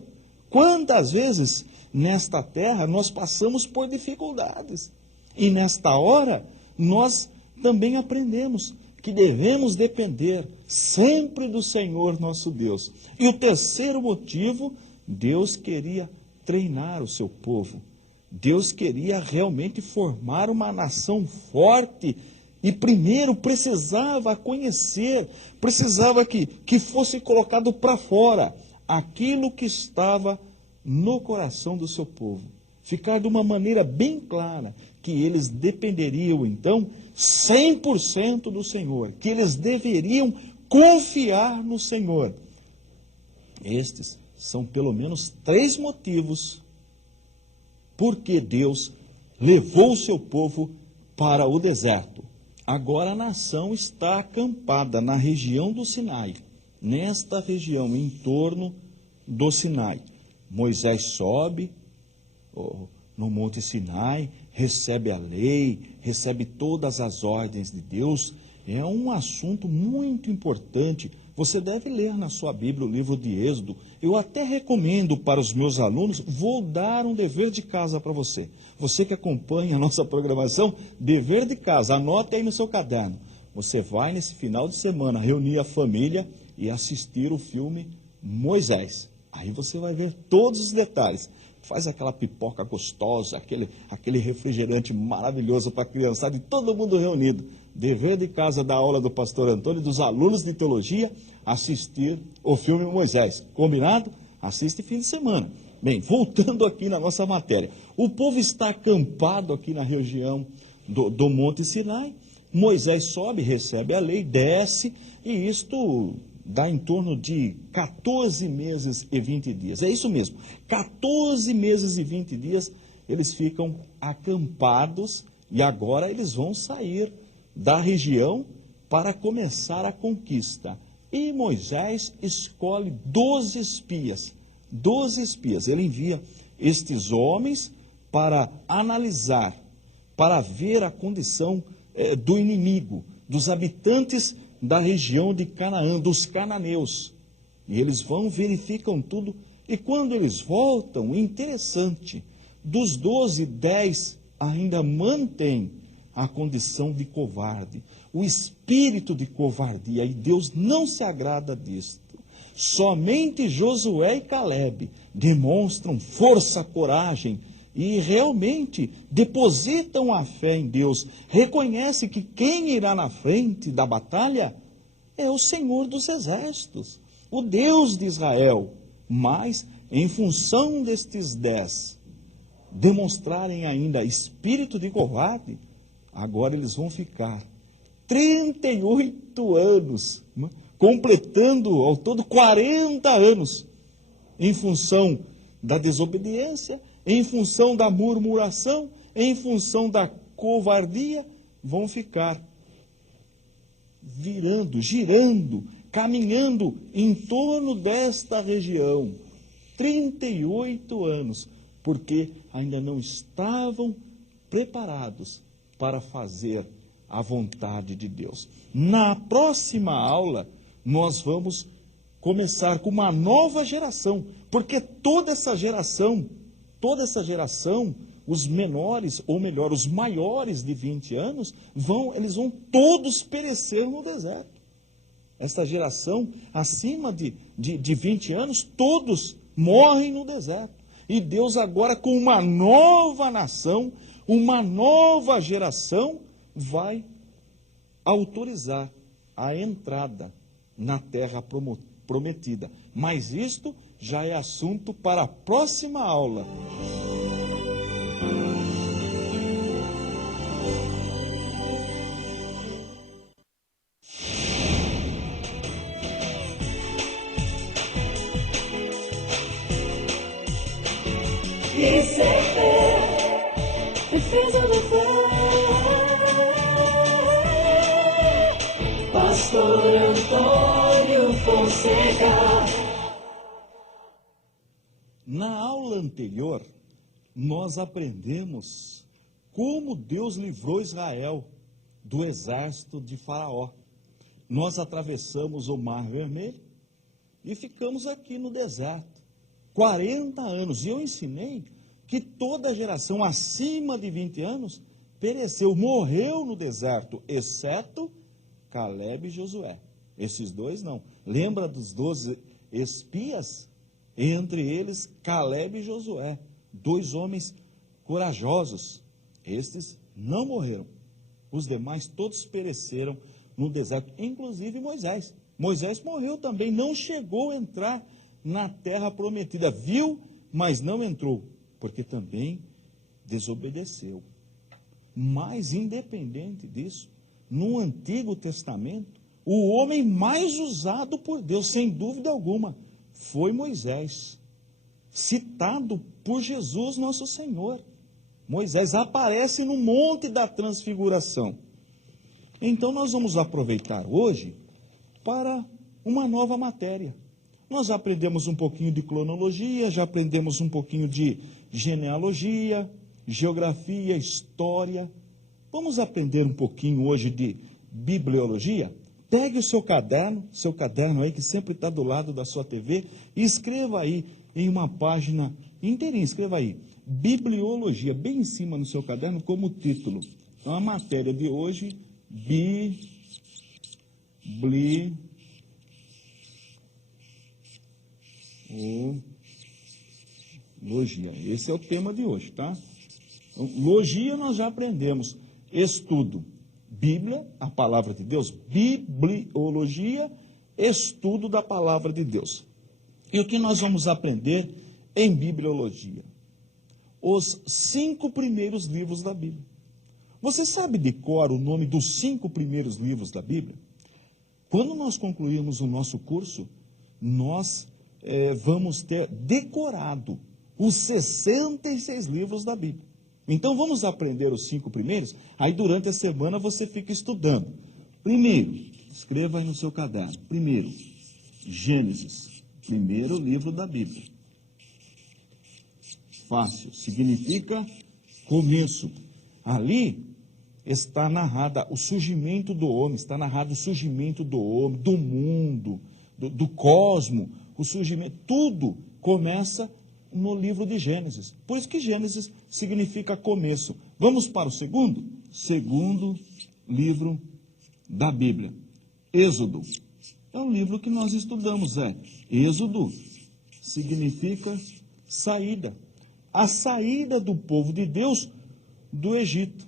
Quantas vezes nesta terra nós passamos por dificuldades? E nesta hora nós também aprendemos que devemos depender sempre do Senhor nosso Deus. E o terceiro motivo, Deus queria treinar o seu povo. Deus queria realmente formar uma nação forte. E primeiro precisava conhecer, precisava que fosse colocado para fora aquilo que estava no coração do seu povo. Ficar de uma maneira bem clara que eles dependeriam então 100% do Senhor, que eles deveriam confiar no Senhor. Estes são pelo menos 3 motivos porque Deus levou o seu povo para o deserto. Agora a nação está acampada na região do Sinai, nesta região em torno do Sinai. Moisés sobe no Monte Sinai, recebe a lei, recebe todas as ordens de Deus. É um assunto muito importante. Você deve ler na sua Bíblia o livro de Êxodo. Eu até recomendo para os meus alunos, vou dar um dever de casa para você. Você que acompanha a nossa programação, dever de casa, anote aí no seu caderno. Você vai nesse final de semana reunir a família e assistir o filme Moisés. Aí você vai ver todos os detalhes. Faz aquela pipoca gostosa, aquele refrigerante maravilhoso para a criançada e todo mundo reunido. Dever de casa da aula do pastor Antônio e dos alunos de teologia, assistir o filme Moisés. Combinado? Assiste fim de semana. Bem, voltando aqui na nossa matéria. O povo está acampado aqui na região do Monte Sinai. Moisés sobe, recebe a lei, desce, e isto dá em torno de 14 meses e 20 dias. É isso mesmo, 14 meses e 20 dias eles ficam acampados e agora eles vão sair da região para começar a conquista. E Moisés escolhe 12 espias. 12 espias. Ele envia estes homens para analisar, para ver a condição do inimigo, dos habitantes da região de Canaã, dos cananeus. E eles vão, verificam tudo, e quando eles voltam, interessante, dos 12, 10 ainda mantêm a condição de covarde, o espírito de covardia, e Deus não se agrada disto. Somente Josué e Calebe demonstram força, coragem, e realmente depositam a fé em Deus. Reconhece que quem irá na frente da batalha é o Senhor dos Exércitos, o Deus de Israel. Mas, em função destes 10 demonstrarem ainda espírito de covarde, agora eles vão ficar 38 anos, completando ao todo 40 anos, em função da desobediência, em função da murmuração, em função da covardia, vão ficar girando, caminhando em torno desta região. 38 anos, porque ainda não estavam preparados para fazer a vontade de Deus. Na próxima aula, nós vamos começar com uma nova geração, porque toda essa geração, os menores, ou melhor, os maiores de 20 anos, eles vão todos perecer no deserto. Esta geração, acima de 20 anos, todos morrem no deserto. E Deus agora, com uma nova nação, uma nova geração, vai autorizar a entrada na terra prometida. Mas isto já é assunto para a próxima aula. Isso é fé, defesa da fé. Pastor Antônio Fonseca. Na aula anterior, nós aprendemos como Deus livrou Israel do exército de Faraó. Nós atravessamos o Mar Vermelho e ficamos aqui no deserto 40 anos. E eu ensinei que toda geração acima de 20 anos pereceu, morreu no deserto, exceto Caleb e Josué. Esses dois não. Lembra dos 12 espias? Entre eles, Caleb e Josué, 2 homens corajosos. Estes não morreram. Os demais todos pereceram no deserto, inclusive Moisés. Moisés morreu também, não chegou a entrar na terra prometida. Viu, mas não entrou, porque também desobedeceu. Mas, independente disso, no Antigo Testamento, o homem mais usado por Deus, sem dúvida alguma, foi Moisés, citado por Jesus nosso Senhor. Moisés aparece no Monte da Transfiguração. Então nós vamos aproveitar hoje para uma nova matéria. Nós já aprendemos um pouquinho de cronologia, já aprendemos um pouquinho de genealogia, geografia, história. Vamos aprender um pouquinho hoje de bibliologia? Pegue o seu caderno aí que sempre está do lado da sua TV, e escreva aí em uma página inteirinha, escreva aí, bibliologia, bem em cima no seu caderno como título. Então a matéria de hoje, bibliologia. Esse é o tema de hoje, tá? Então, logia nós já aprendemos, estudo. Bíblia, a palavra de Deus, bibliologia, estudo da palavra de Deus. E o que nós vamos aprender em bibliologia? Os 5 primeiros livros da Bíblia. Você sabe de cor o nome dos 5 primeiros livros da Bíblia? Quando nós concluirmos o nosso curso, nós vamos ter decorado os 66 livros da Bíblia. Então vamos aprender os 5 primeiros, aí durante a semana você fica estudando. Primeiro, escreva aí no seu caderno. Primeiro, Gênesis, primeiro livro da Bíblia. Fácil, significa começo. Ali está narrada o surgimento do homem, está narrado o surgimento do homem, do mundo, do cosmo, o surgimento, tudo começa no livro de Gênesis. Por isso que Gênesis significa começo. Vamos para o segundo? Segundo livro da Bíblia. Êxodo. É um livro que nós estudamos, Êxodo significa saída. A saída do povo de Deus do Egito.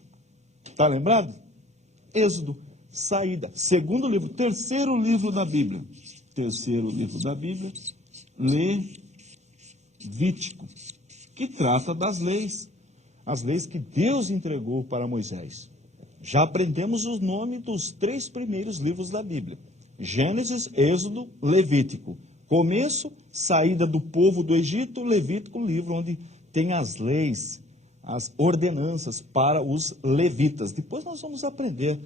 Está lembrado? Êxodo, saída. Segundo livro. Terceiro livro da Bíblia. Terceiro livro da Bíblia. Levítico, que trata das leis, as leis que Deus entregou para Moisés. Já aprendemos o nome dos 3 primeiros livros da Bíblia: Gênesis, Êxodo, Levítico. Começo, saída do povo do Egito. Levítico, livro onde tem as leis, as ordenanças para os levitas. Depois nós vamos aprender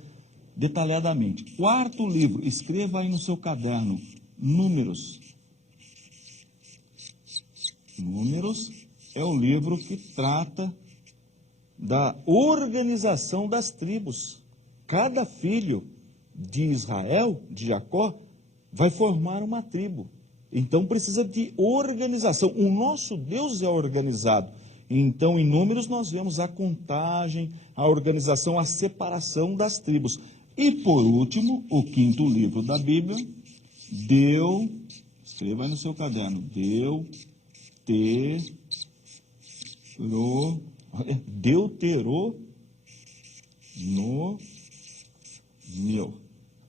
detalhadamente. Quarto livro, escreva aí no seu caderno, Números. Números é o livro que trata da organização das tribos. Cada filho de Israel, de Jacó, vai formar uma tribo. Então precisa de organização. O nosso Deus é organizado. Então, em Números, nós vemos a contagem, a organização, a separação das tribos. E, por último, o quinto livro da Bíblia, escreva aí no seu caderno,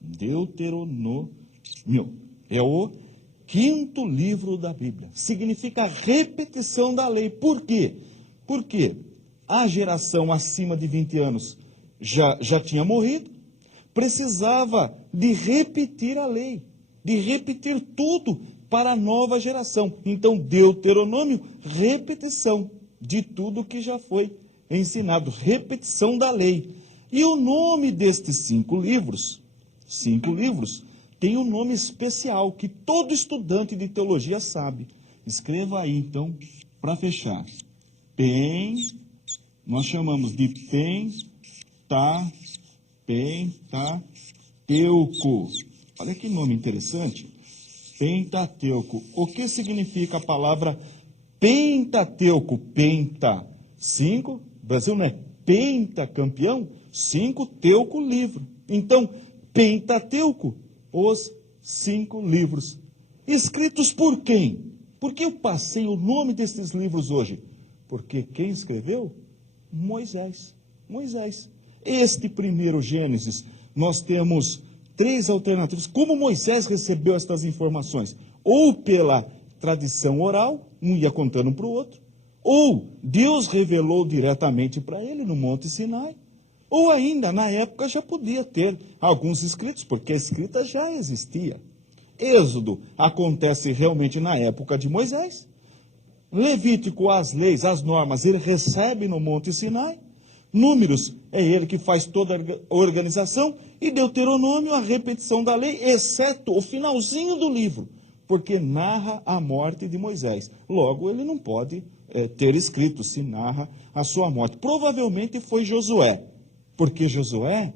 Deuteronômio. É o quinto livro da Bíblia. Significa repetição da lei. Por quê? Porque a geração acima de 20 anos já tinha morrido, precisava de repetir a lei, de repetir tudo para a nova geração. Então, Deuteronômio, repetição de tudo que já foi ensinado, repetição da lei. E o nome destes 5 livros, tem um nome especial que todo estudante de teologia sabe. Escreva aí, então, para fechar. nós chamamos de Pentateuco. Olha que nome interessante. Pentateuco. O que significa a palavra Pentateuco? Penta, 5. Brasil não é pentacampeão? 5, teuco, livro. Então, Pentateuco, os 5 livros. Escritos por quem? Por que eu passei o nome desses livros hoje? Porque quem escreveu? Moisés. Moisés. Este primeiro Gênesis, nós temos 3 alternativas. Como Moisés recebeu estas informações? Ou pela tradição oral, um ia contando para o outro, ou Deus revelou diretamente para ele no Monte Sinai, ou ainda, na época, já podia ter alguns escritos, porque a escrita já existia. Êxodo acontece realmente na época de Moisés. Levítico, as leis, as normas, ele recebe no Monte Sinai. Números, é ele que faz toda a organização. E Deuteronômio, a repetição da lei, exceto o finalzinho do livro, porque narra a morte de Moisés. Logo, ele não pode ter escrito, se narra a sua morte. Provavelmente foi Josué, porque Josué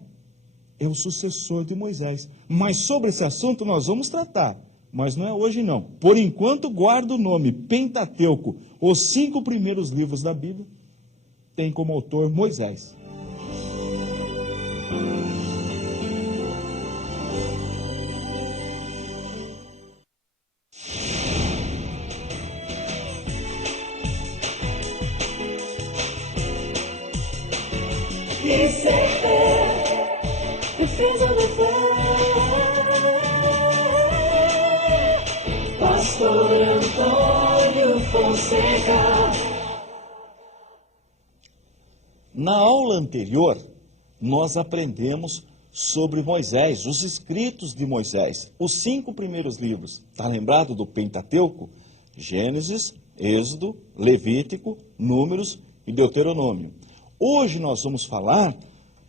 é o sucessor de Moisés. Mas sobre esse assunto nós vamos tratar, mas não é hoje não. Por enquanto, guarda o nome Pentateuco, os 5 primeiros livros da Bíblia, tem como autor Moisés. Isso é fé, defesa da fé. Pastor Antônio Fonseca. Na aula anterior, nós aprendemos sobre Moisés, os escritos de Moisés, os 5 primeiros livros. Está lembrado do Pentateuco? Gênesis, Êxodo, Levítico, Números e Deuteronômio. Hoje nós vamos falar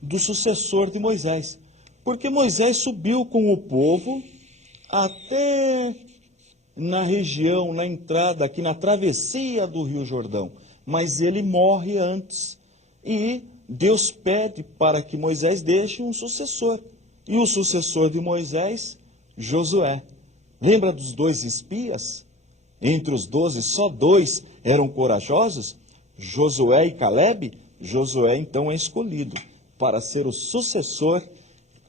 do sucessor de Moisés, porque Moisés subiu com o povo até na região, na entrada, aqui na travessia do Rio Jordão, mas ele morre antes. E Deus pede para que Moisés deixe um sucessor. E o sucessor de Moisés, Josué. Lembra dos 2 espias? Entre os 12, só 2 eram corajosos? Josué e Calebe. Josué, então, é escolhido para ser o sucessor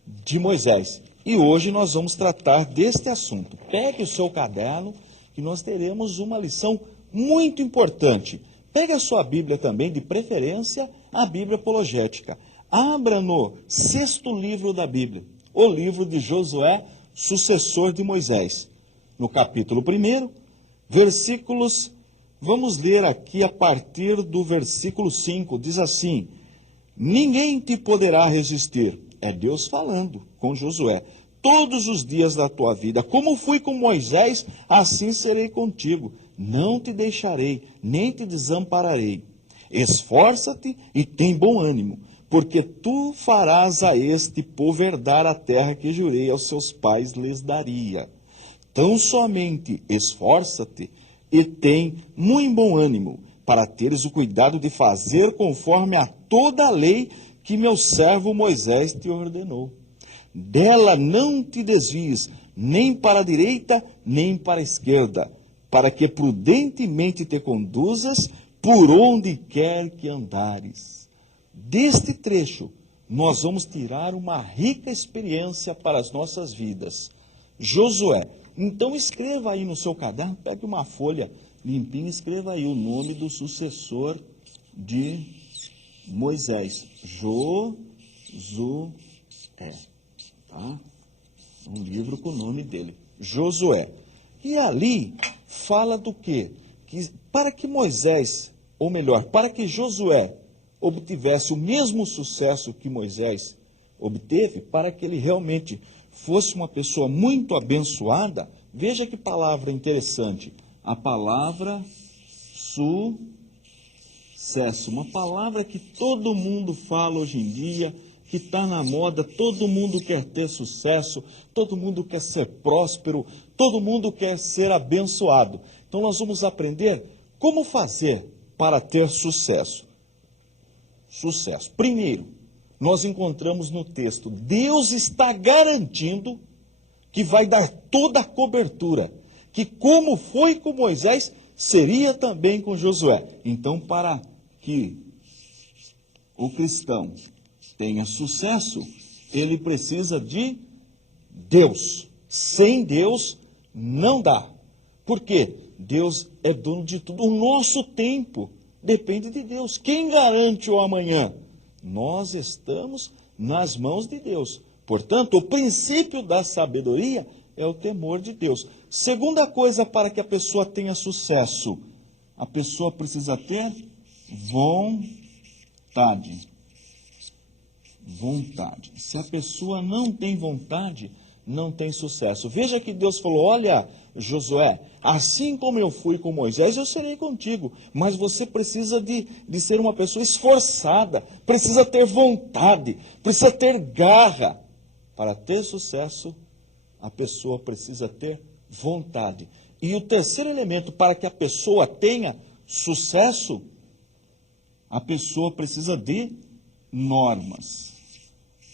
de Moisés. E hoje nós vamos tratar deste assunto. Pegue o seu caderno, que nós teremos uma lição muito importante. Pegue a sua Bíblia também, de preferência, a Bíblia apologética. Abra no 6º livro da Bíblia, o livro de Josué, sucessor de Moisés. No capítulo 1, versículos, vamos ler aqui a partir do versículo 5, diz assim: ninguém te poderá resistir. É Deus falando com Josué. Todos os dias da tua vida, como fui com Moisés, assim serei contigo. Não te deixarei, nem te desampararei. Esforça-te e tem bom ânimo, porque tu farás a este povo herdar a terra que jurei aos seus pais lhes daria. Tão somente esforça-te e tem muito bom ânimo, para teres o cuidado de fazer conforme a toda a lei que meu servo Moisés te ordenou. Dela não te desvies, nem para a direita, nem para a esquerda, para que prudentemente te conduzas por onde quer que andares. Deste trecho, nós vamos tirar uma rica experiência para as nossas vidas. Josué. Então escreva aí no seu caderno, pegue uma folha limpinha, escreva aí o nome do sucessor de Moisés. Josué. Tá? Um livro com o nome dele. Josué. E ali fala do quê? Que para que Moisés, ou melhor, para que Josué obtivesse o mesmo sucesso que Moisés obteve, para que ele realmente fosse uma pessoa muito abençoada, veja que palavra interessante. A palavra sucesso, uma palavra que todo mundo fala hoje em dia, que está na moda, todo mundo quer ter sucesso, todo mundo quer ser próspero, todo mundo quer ser abençoado. Então nós vamos aprender como fazer para ter sucesso? Sucesso. Primeiro, nós encontramos no texto, Deus está garantindo que vai dar toda a cobertura, que como foi com Moisés, seria também com Josué. Então, para que o cristão tenha sucesso, ele precisa de Deus. Sem Deus, não dá. Por quê? Deus é dono de tudo. O nosso tempo depende de Deus. Quem garante o amanhã? Nós estamos nas mãos de Deus. Portanto, o princípio da sabedoria é o temor de Deus. Segunda coisa para que a pessoa tenha sucesso, a pessoa precisa ter vontade. Vontade. Se a pessoa não tem vontade, não tem sucesso. Veja que Deus falou, olha, Josué, assim como eu fui com Moisés, eu serei contigo. Mas você precisa de ser uma pessoa esforçada, precisa ter vontade, precisa ter garra. Para ter sucesso, a pessoa precisa ter vontade. E o terceiro elemento para que a pessoa tenha sucesso, a pessoa precisa de normas.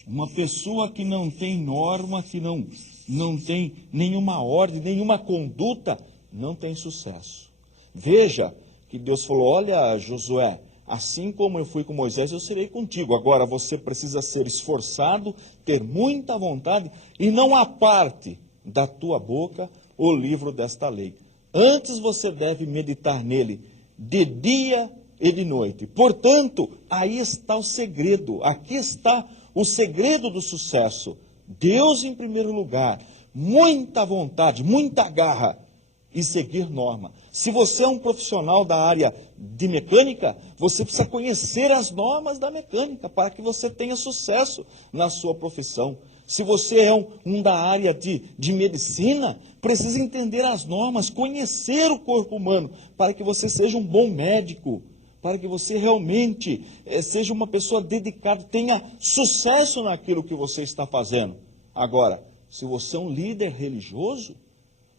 Uma pessoa que não tem norma, que não tem nenhuma ordem, nenhuma conduta, não tem sucesso. Veja que Deus falou, olha Josué, assim como eu fui com Moisés, eu serei contigo. Agora você precisa ser esforçado, ter muita vontade e não aparte da tua boca o livro desta lei. Antes você deve meditar nele de dia e de noite. Portanto, aí está o segredo, aqui está o segredo do sucesso. Deus em primeiro lugar, muita vontade, muita garra e seguir norma. Se você é um profissional da área de mecânica, você precisa conhecer as normas da mecânica para que você tenha sucesso na sua profissão. Se você é um da área de medicina, precisa entender as normas, conhecer o corpo humano, para que você seja um bom médico, para que você realmente seja uma pessoa dedicada, tenha sucesso naquilo que você está fazendo. Agora, se você é um líder religioso,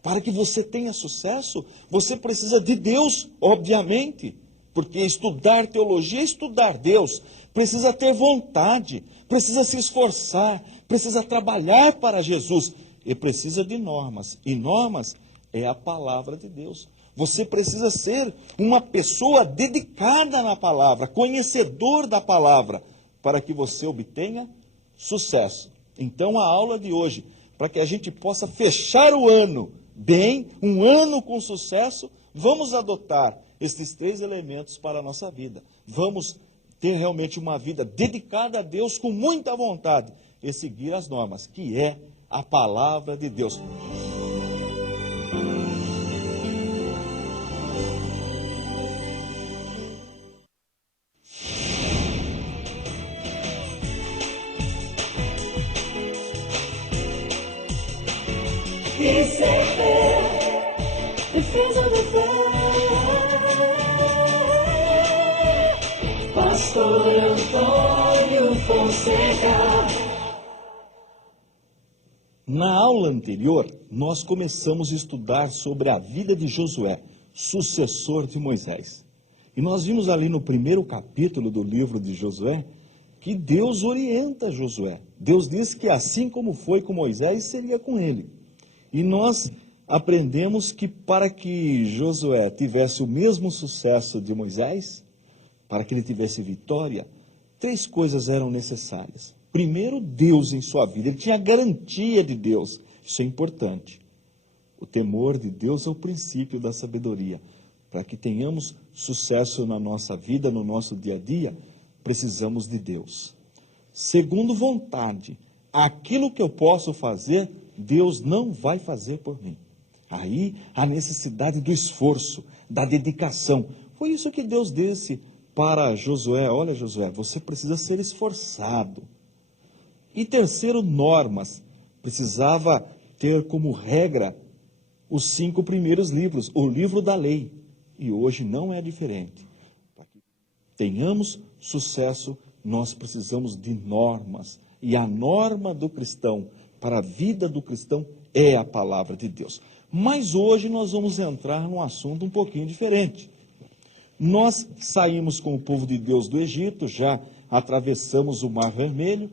para que você tenha sucesso, você precisa de Deus, obviamente, porque estudar teologia é estudar Deus, precisa ter vontade, precisa se esforçar, precisa trabalhar para Jesus e precisa de normas, e normas é a palavra de Deus. Você precisa ser uma pessoa dedicada na palavra, conhecedor da palavra, para que você obtenha sucesso. Então a aula de hoje, para que a gente possa fechar o ano bem, um ano com sucesso, vamos adotar esses 3 elementos para a nossa vida. Vamos ter realmente uma vida dedicada a Deus com muita vontade e seguir as normas, que é a palavra de Deus. Receber, defesa da fé. Pastor Antônio Fonseca. Na aula anterior, nós começamos a estudar sobre a vida de Josué, sucessor de Moisés. E nós vimos ali no primeiro capítulo do livro de Josué, que Deus orienta Josué. Deus disse que assim como foi com Moisés, seria com ele. E nós aprendemos que para que Josué tivesse o mesmo sucesso de Moisés, para que ele tivesse vitória, 3 coisas eram necessárias. Primeiro, Deus em sua vida, ele tinha a garantia de Deus, isso é importante. O temor de Deus é o princípio da sabedoria. Para que tenhamos sucesso na nossa vida, no nosso dia a dia, precisamos de Deus. Segundo, vontade. Aquilo que eu posso fazer, Deus não vai fazer por mim. Aí a necessidade do esforço, da dedicação. Foi isso que Deus disse para Josué. Olha, Josué, você precisa ser esforçado. E terceiro, normas. Precisava ter como regra os 5 primeiros livros, o livro da lei. E hoje não é diferente. Para que tenhamos sucesso, nós precisamos de normas. E a norma do cristão, para a vida do cristão, é a palavra de Deus. Mas hoje nós vamos entrar num assunto um pouquinho diferente. Nós saímos com o povo de Deus do Egito, já atravessamos o Mar Vermelho,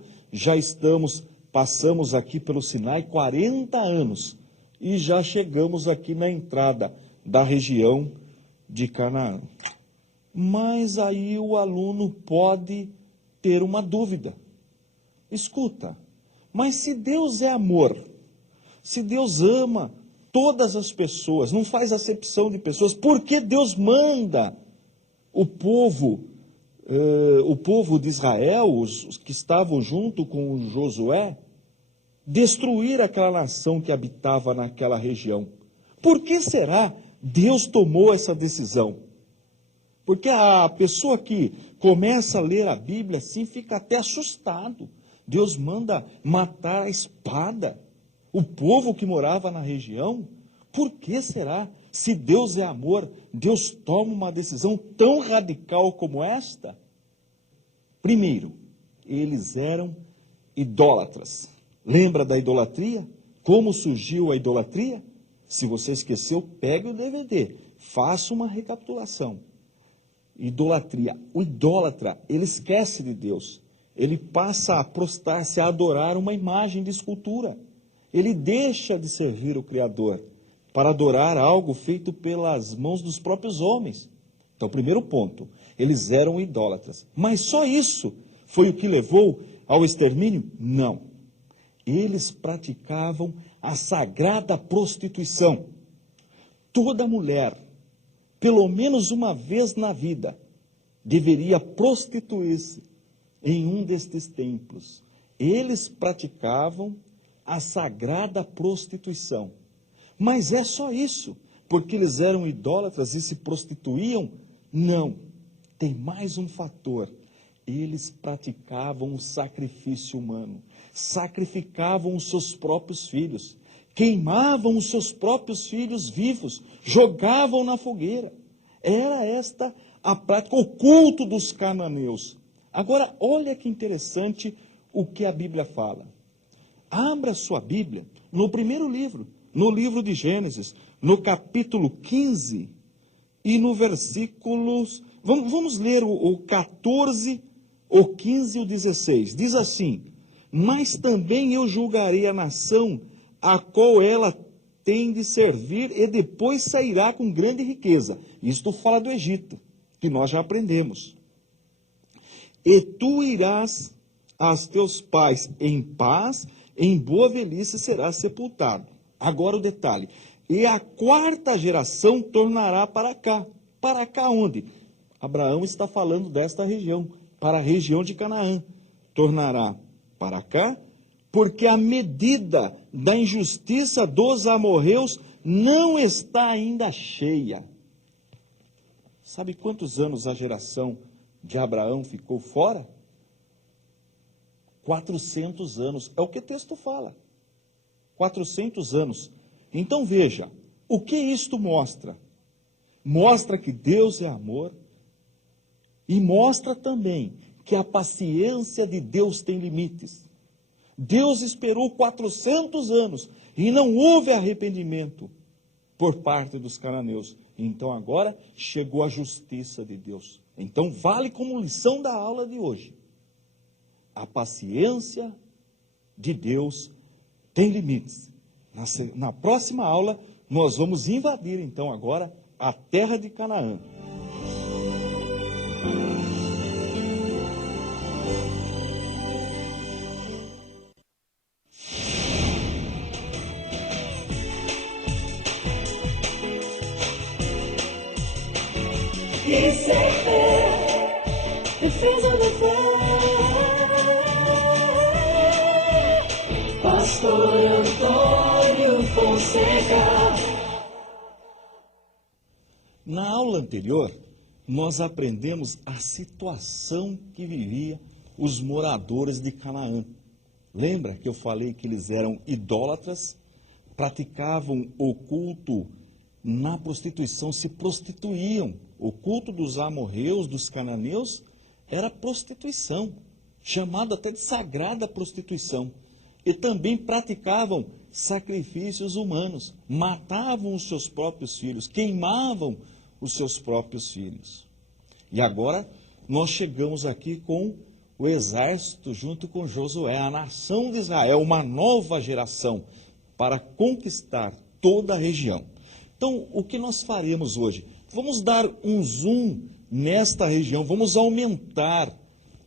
passamos aqui pelo Sinai 40 anos e já chegamos aqui na entrada da região de Canaã. Mas aí o aluno pode ter uma dúvida. Escuta, mas se Deus é amor, se Deus ama todas as pessoas, não faz acepção de pessoas, por que Deus manda o povo de Israel, os que estavam junto com Josué, destruir aquela nação que habitava naquela região? Por que será Deus tomou essa decisão? Porque a pessoa que começa a ler a Bíblia assim fica até assustado. Deus manda matar a espada o povo que morava na região. Por que será? Se Deus é amor, Deus toma uma decisão tão radical como esta? Primeiro, eles eram idólatras. Lembra da idolatria? Como surgiu a idolatria? Se você esqueceu, pegue o DVD, faça uma recapitulação. Idolatria. O idólatra, ele esquece de Deus. Ele passa a prostrar-se, a adorar uma imagem de escultura. Ele deixa de servir o Criador para adorar algo feito pelas mãos dos próprios homens. Então, primeiro ponto, eles eram idólatras. Mas só isso foi o que levou ao extermínio? Não. Eles praticavam a sagrada prostituição. Toda mulher, pelo menos uma vez na vida, deveria prostituir-se em um destes templos. Eles praticavam a sagrada prostituição. Mas é só isso, porque eles eram idólatras e se prostituíam? Não. Tem mais um fator. Eles praticavam o sacrifício humano. Sacrificavam os seus próprios filhos. Queimavam os seus próprios filhos vivos. Jogavam na fogueira. Era esta a prática, o culto dos cananeus. Agora, olha que interessante o que a Bíblia fala. Abra sua Bíblia no primeiro livro, no livro de Gênesis, no capítulo 15 e no versículos... Vamos ler o 14, o 15 e o 16. Diz assim: mas também eu julgarei a nação a qual ela tem de servir e depois sairá com grande riqueza. Isto fala do Egito, que nós já aprendemos. E tu irás aos teus pais em paz, em boa velhice serás sepultado. Agora o detalhe. E a quarta geração tornará para cá. Para cá onde? Abraão está falando desta região, para a região de Canaã. Tornará para cá, porque a medida da injustiça dos amorreus não está ainda cheia. Sabe quantos anos a geração de Abraão ficou fora? 400 anos. É o que o texto fala. 400 anos. Então veja, o que isto mostra? Mostra que Deus é amor e mostra também que a paciência de Deus tem limites. Deus esperou 400 anos e não houve arrependimento por parte dos cananeus. Então agora chegou a justiça de Deus. Então vale como lição da aula de hoje. A paciência de Deus tem limites. Na próxima aula nós vamos invadir então agora a terra de Canaã. Isso é fé, defesa da fé. Pastor Antônio Fonseca. Na aula anterior, nós aprendemos a situação que vivia os moradores de Canaã. Lembra que eu falei que eles eram idólatras, praticavam o culto na prostituição, se prostituíam. O culto dos amorreus, dos cananeus, era prostituição, chamado até de sagrada prostituição. E também praticavam sacrifícios humanos, matavam os seus próprios filhos, queimavam os seus próprios filhos. E agora nós chegamos aqui com o exército junto com Josué, a nação de Israel, uma nova geração para conquistar toda a região. Então, o que nós faremos hoje? Vamos dar um zoom nesta região, vamos aumentar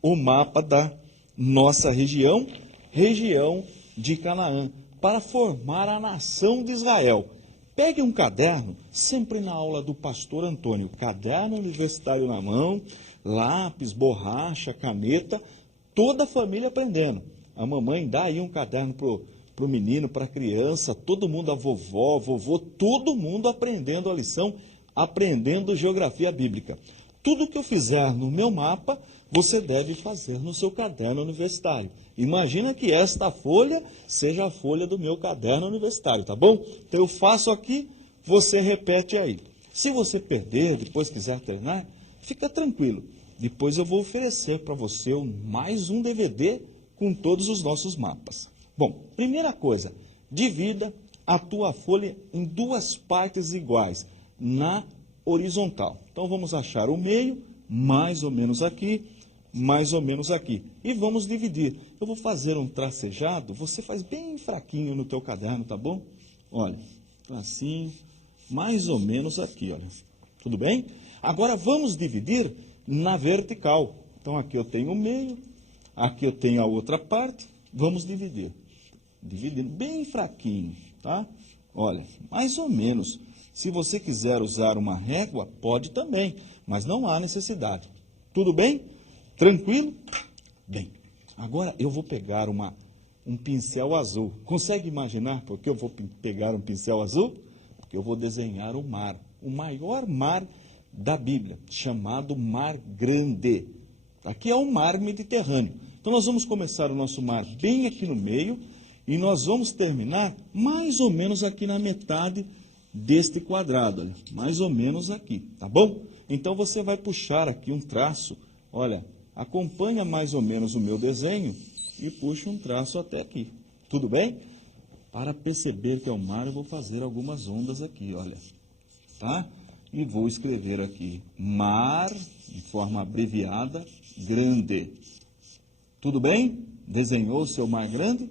o mapa da nossa região, região de Canaã, para formar a nação de Israel. Pegue um caderno, sempre na aula do pastor Antônio, caderno universitário na mão, lápis, borracha, caneta, toda a família aprendendo. A mamãe dá aí um caderno para o menino, para a criança, todo mundo, a vovó, vovô, todo mundo aprendendo a lição, aprendendo geografia bíblica. Tudo que eu fizer no meu mapa, você deve fazer no seu caderno universitário. Imagina que esta folha seja a folha do meu caderno universitário, tá bom? Então eu faço aqui, você repete aí. Se você perder, depois quiser treinar, fica tranquilo. Depois eu vou oferecer para você mais um DVD com todos os nossos mapas. Bom, primeira coisa, divida a tua folha em duas partes iguais, na horizontal. Então vamos achar o meio, mais ou menos aqui, mais ou menos aqui. E vamos dividir. Eu vou fazer um tracejado, você faz bem fraquinho no teu caderno, tá bom? Olha, tracinho, mais ou menos aqui, olha. Tudo bem? Agora vamos dividir na vertical. Então aqui eu tenho o meio, aqui eu tenho a outra parte, vamos dividir. Dividindo bem fraquinho, tá? Olha, mais ou menos. Se você quiser usar uma régua, pode também, mas não há necessidade. Tudo bem? Tranquilo? Bem, agora eu vou pegar um pincel azul. Consegue imaginar por que eu vou pegar um pincel azul? Porque eu vou desenhar o mar, o maior mar da Bíblia, chamado Mar Grande. Aqui é o mar Mediterrâneo. Então nós vamos começar o nosso mar bem aqui no meio e nós vamos terminar mais ou menos aqui na metade deste quadrado, olha, mais ou menos aqui, tá bom? Então você vai puxar aqui um traço, olha, acompanha mais ou menos o meu desenho e puxa um traço até aqui, tudo bem? Para perceber que é o mar, eu vou fazer algumas ondas aqui, olha, tá? E vou escrever aqui, mar, de forma abreviada, grande. Tudo bem? Desenhou o seu mar grande?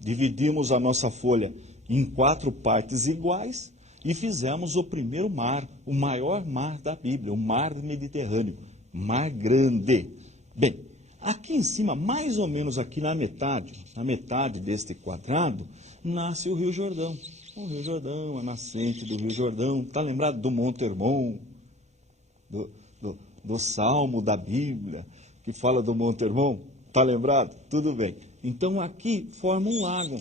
Dividimos a nossa folha em 4 partes iguais e fizemos o primeiro mar, o maior mar da Bíblia, o mar Mediterrâneo, mar grande. Bem, aqui em cima, mais ou menos aqui na metade deste quadrado, nasce o Rio Jordão. O Rio Jordão, a nascente do Rio Jordão, está lembrado do Monte Hermon, do Salmo da Bíblia, que fala do Monte Hermon? Está lembrado? Tudo bem. Então aqui forma um lago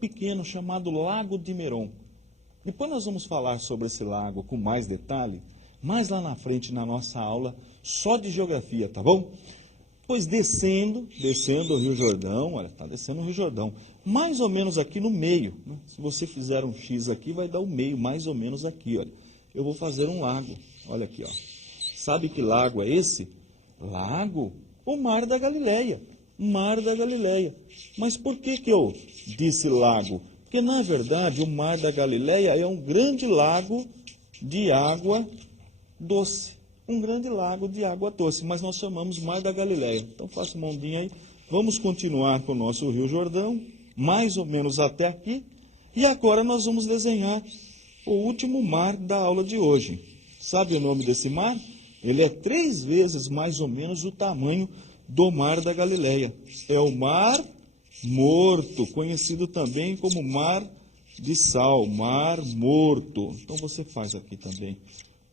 pequeno chamado Lago de Merom. Depois nós vamos falar sobre esse lago com mais detalhe, mais lá na frente na nossa aula só de geografia, tá bom? Pois descendo o Rio Jordão, olha, está descendo o Rio Jordão, mais ou menos aqui no meio, né? Se você fizer um X aqui, vai dar o meio, mais ou menos aqui, olha. Eu vou fazer um lago, olha aqui, ó. Sabe que lago é esse? Lago, o Mar da Galileia. Mar da Galileia. Mas por que eu disse lago? Porque, na verdade, o Mar da Galileia é um grande lago de água doce. Um grande lago de água doce, mas nós chamamos Mar da Galileia. Então, faça uma ondinha aí. Vamos continuar com o nosso Rio Jordão, mais ou menos até aqui. E agora nós vamos desenhar o último mar da aula de hoje. Sabe o nome desse mar? Ele é 3 vezes mais ou menos o tamanho do Mar da Galileia. É o Mar Morto, conhecido também como Mar de Sal, Mar Morto. Então você faz aqui também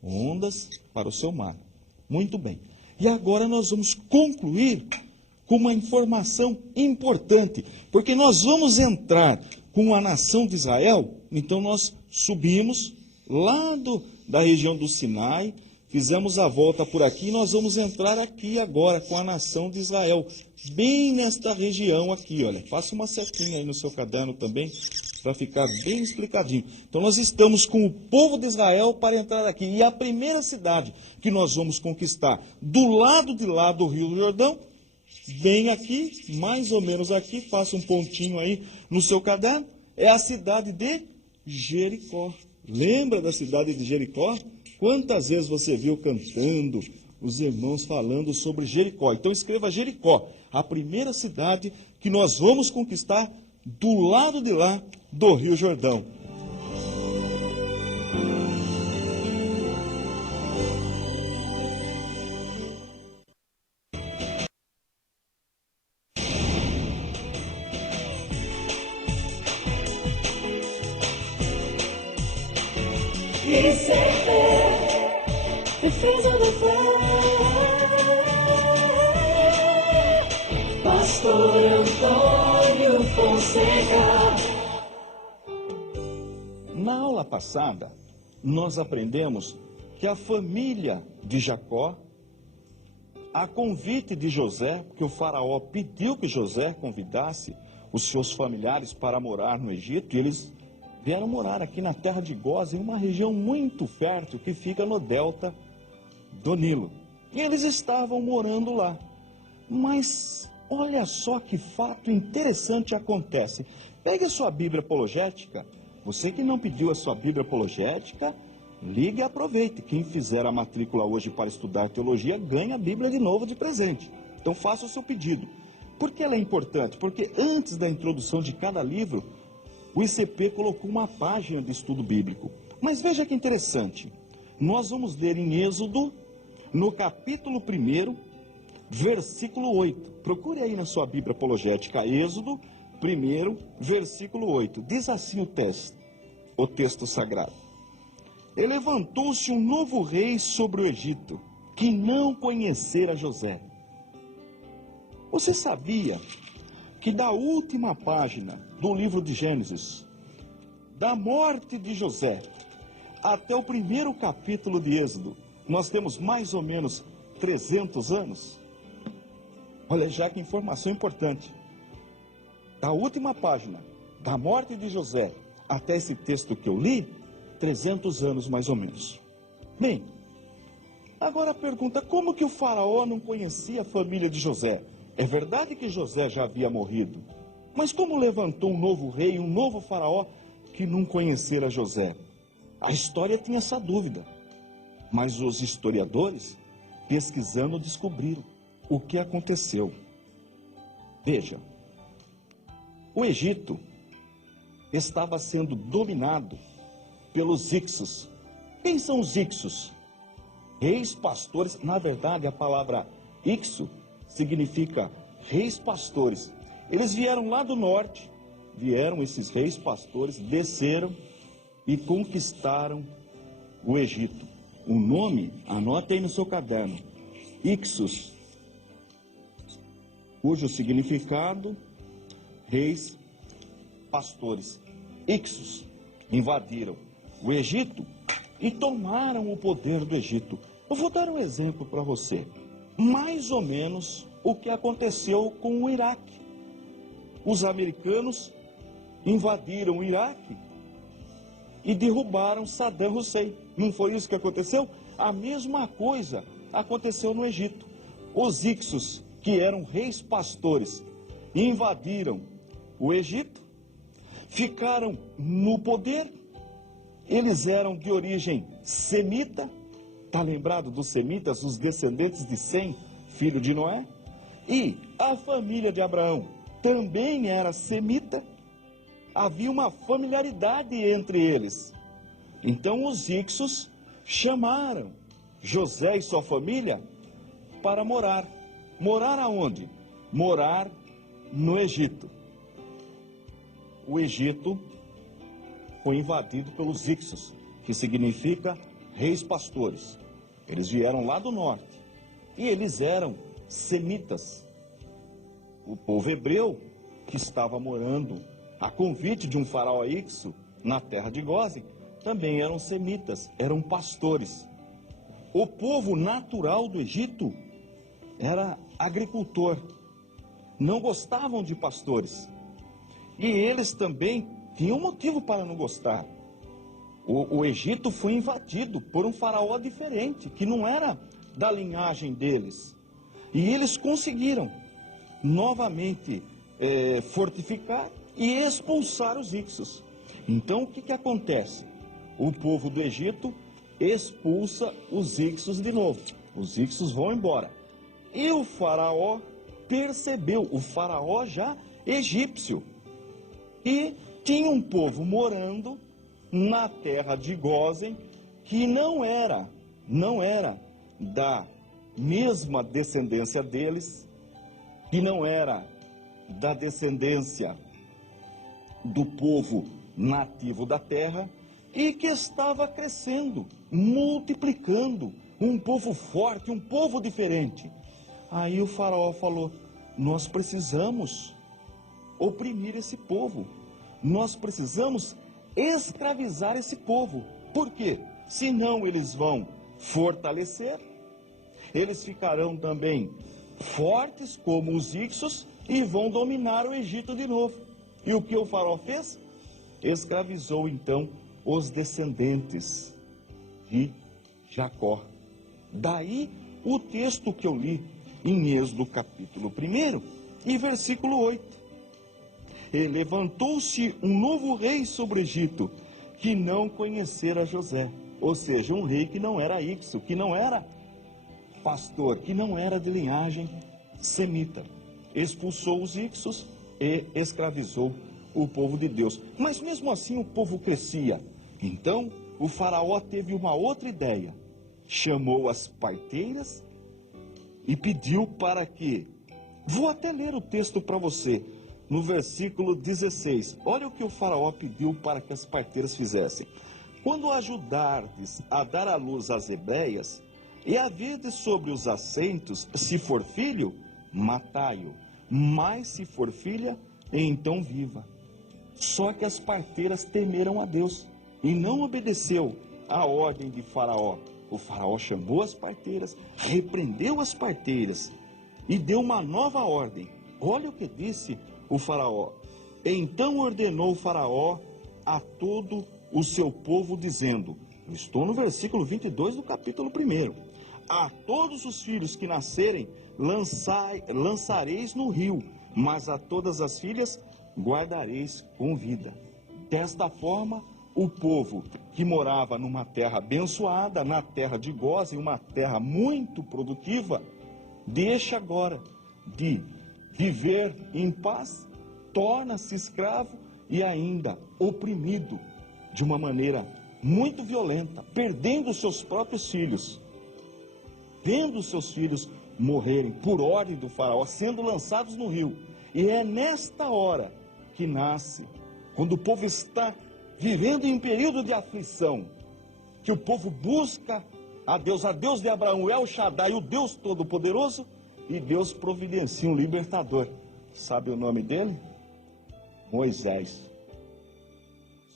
ondas para o seu mar. Muito bem. E agora nós vamos concluir com uma informação importante, porque nós vamos entrar com a nação de Israel. Então nós subimos lá da região do Sinai, fizemos a volta por aqui, nós vamos entrar aqui agora com a nação de Israel, bem nesta região aqui, olha. Faça uma setinha aí no seu caderno também, para ficar bem explicadinho. Então nós estamos com o povo de Israel para entrar aqui. E a primeira cidade que nós vamos conquistar, do lado de lá do Rio Jordão, bem aqui, mais ou menos aqui, faça um pontinho aí no seu caderno, é a cidade de Jericó. Lembra da cidade de Jericó? Quantas vezes você viu cantando, os irmãos falando sobre Jericó? Então escreva Jericó, a primeira cidade que nós vamos conquistar do lado de lá do Rio Jordão. Defesa da fé. Pastor Antônio Fonseca. Na aula passada, nós aprendemos que a família de Jacó, a convite de José, porque o faraó pediu que José convidasse os seus familiares para morar no Egito, e eles vieram morar aqui na terra de Gósen, uma região muito fértil que fica no delta do Nilo. E eles estavam morando lá. Mas olha só que fato interessante acontece. Pegue a sua Bíblia apologética. Você que não pediu a sua Bíblia apologética, ligue e aproveite. Quem fizer a matrícula hoje para estudar teologia, ganha a Bíblia de novo de presente. Então faça o seu pedido. Por que ela é importante? Porque antes da introdução de cada livro, o ICP colocou uma página de estudo bíblico. Mas veja que interessante. Nós vamos ler em Êxodo, no capítulo 1, versículo 8. Procure aí na sua Bíblia apologética, Êxodo 1, versículo 8. Diz assim o texto sagrado. E levantou-se um novo rei sobre o Egito, que não conhecera José. Você sabia que da última página do livro de Gênesis, da morte de José, até o primeiro capítulo de Êxodo, nós temos mais ou menos 300 anos? Olha, já que informação importante. Da última página, da morte de José, até esse texto que eu li, 300 anos mais ou menos. Bem, agora a pergunta, como que o faraó não conhecia a família de José? É verdade que José já havia morrido, mas como levantou um novo rei, um novo faraó que não conhecera José? A história tinha essa dúvida, mas os historiadores, pesquisando, descobriram o que aconteceu. Veja, o Egito estava sendo dominado pelos Ixos. Quem são os Ixos? Reis pastores. Na verdade, a palavra Ixo significa reis pastores. Eles vieram lá do norte, vieram esses reis pastores, desceram e conquistaram o Egito. O nome, anote aí no seu caderno, Ixos, cujo significado, reis pastores. Ixos invadiram o Egito e tomaram o poder do Egito. Eu vou dar um exemplo para você. Mais ou menos o que aconteceu com o Iraque. Os americanos invadiram o Iraque e derrubaram Saddam Hussein. Não foi isso que aconteceu? A mesma coisa aconteceu no Egito. Os Ixos, que eram reis pastores, invadiram o Egito, ficaram no poder. Eles eram de origem semita. Está lembrado dos semitas, os descendentes de Sem, filho de Noé? E a família de Abraão também era semita. Havia uma familiaridade entre eles. Então os Ixos chamaram José e sua família para morar. Morar aonde? Morar no Egito. O Egito foi invadido pelos Ixos, que significa reis pastores. Eles vieram lá do norte e eles eram semitas. O povo hebreu que estava morando a convite de um faraó Ixo na terra de Gósen também eram semitas, eram pastores. O povo natural do Egito era agricultor, não gostavam de pastores. E eles também tinham motivo para não gostar. O Egito foi invadido por um faraó diferente, que não era da linhagem deles. E eles conseguiram novamente fortificar e expulsar os Ixos. Então o que acontece? O povo do Egito expulsa os Ixos de novo. Os Ixos vão embora. E o faraó percebeu, o faraó já egípcio, e tinha um povo morando na terra de Gósen que não era da mesma descendência deles, que não era da descendência do povo nativo da terra, e que estava crescendo, multiplicando, um povo forte, um povo diferente. Aí o faraó falou: nós precisamos oprimir esse povo, nós precisamos escravizar esse povo. Por quê? Senão eles vão fortalecer, eles ficarão também fortes como os Ixos e vão dominar o Egito de novo. E o que o faraó fez? Escravizou então os descendentes de Jacó. Daí o texto que eu li em Êxodo capítulo 1 e versículo 8. E levantou-se um novo rei sobre o Egito, que não conhecera José. Ou seja, um rei que não era Ixo, que não era pastor, que não era de linhagem semita. Expulsou os Ixos e escravizou o povo de Deus. Mas mesmo assim o povo crescia. Então o faraó teve uma outra ideia. Chamou as parteiras e pediu para que... Vou até ler o texto para você, no versículo 16. Olha o que o faraó pediu para que as parteiras fizessem. Quando ajudardes a dar à luz as hebreias, e haverdes sobre os assentos, se for filho, matai-o, mas se for filha, então viva. Só que as parteiras temeram a Deus e não obedeceu à ordem de Faraó. O Faraó chamou as parteiras, repreendeu as parteiras e deu uma nova ordem. Olha o que disse o Faraó. Então ordenou o Faraó a todo o seu povo, dizendo, eu estou no versículo 22 do capítulo 1, a todos os filhos que nascerem lançareis no rio, mas a todas as filhas guardareis com vida. Desta forma, o povo que morava numa terra abençoada, na terra de Gósen, uma terra muito produtiva, deixa agora de viver em paz, torna-se escravo e ainda oprimido de uma maneira muito violenta, perdendo seus próprios filhos, vendo seus filhos morrerem por ordem do faraó, sendo lançados no rio. E é nesta hora que nasce, quando o povo está vivendo em um período de aflição, que o povo busca a Deus de Abraão, El Shaddai, o Deus Todo-Poderoso, e Deus providencia um libertador. Sabe o nome dele? Moisés.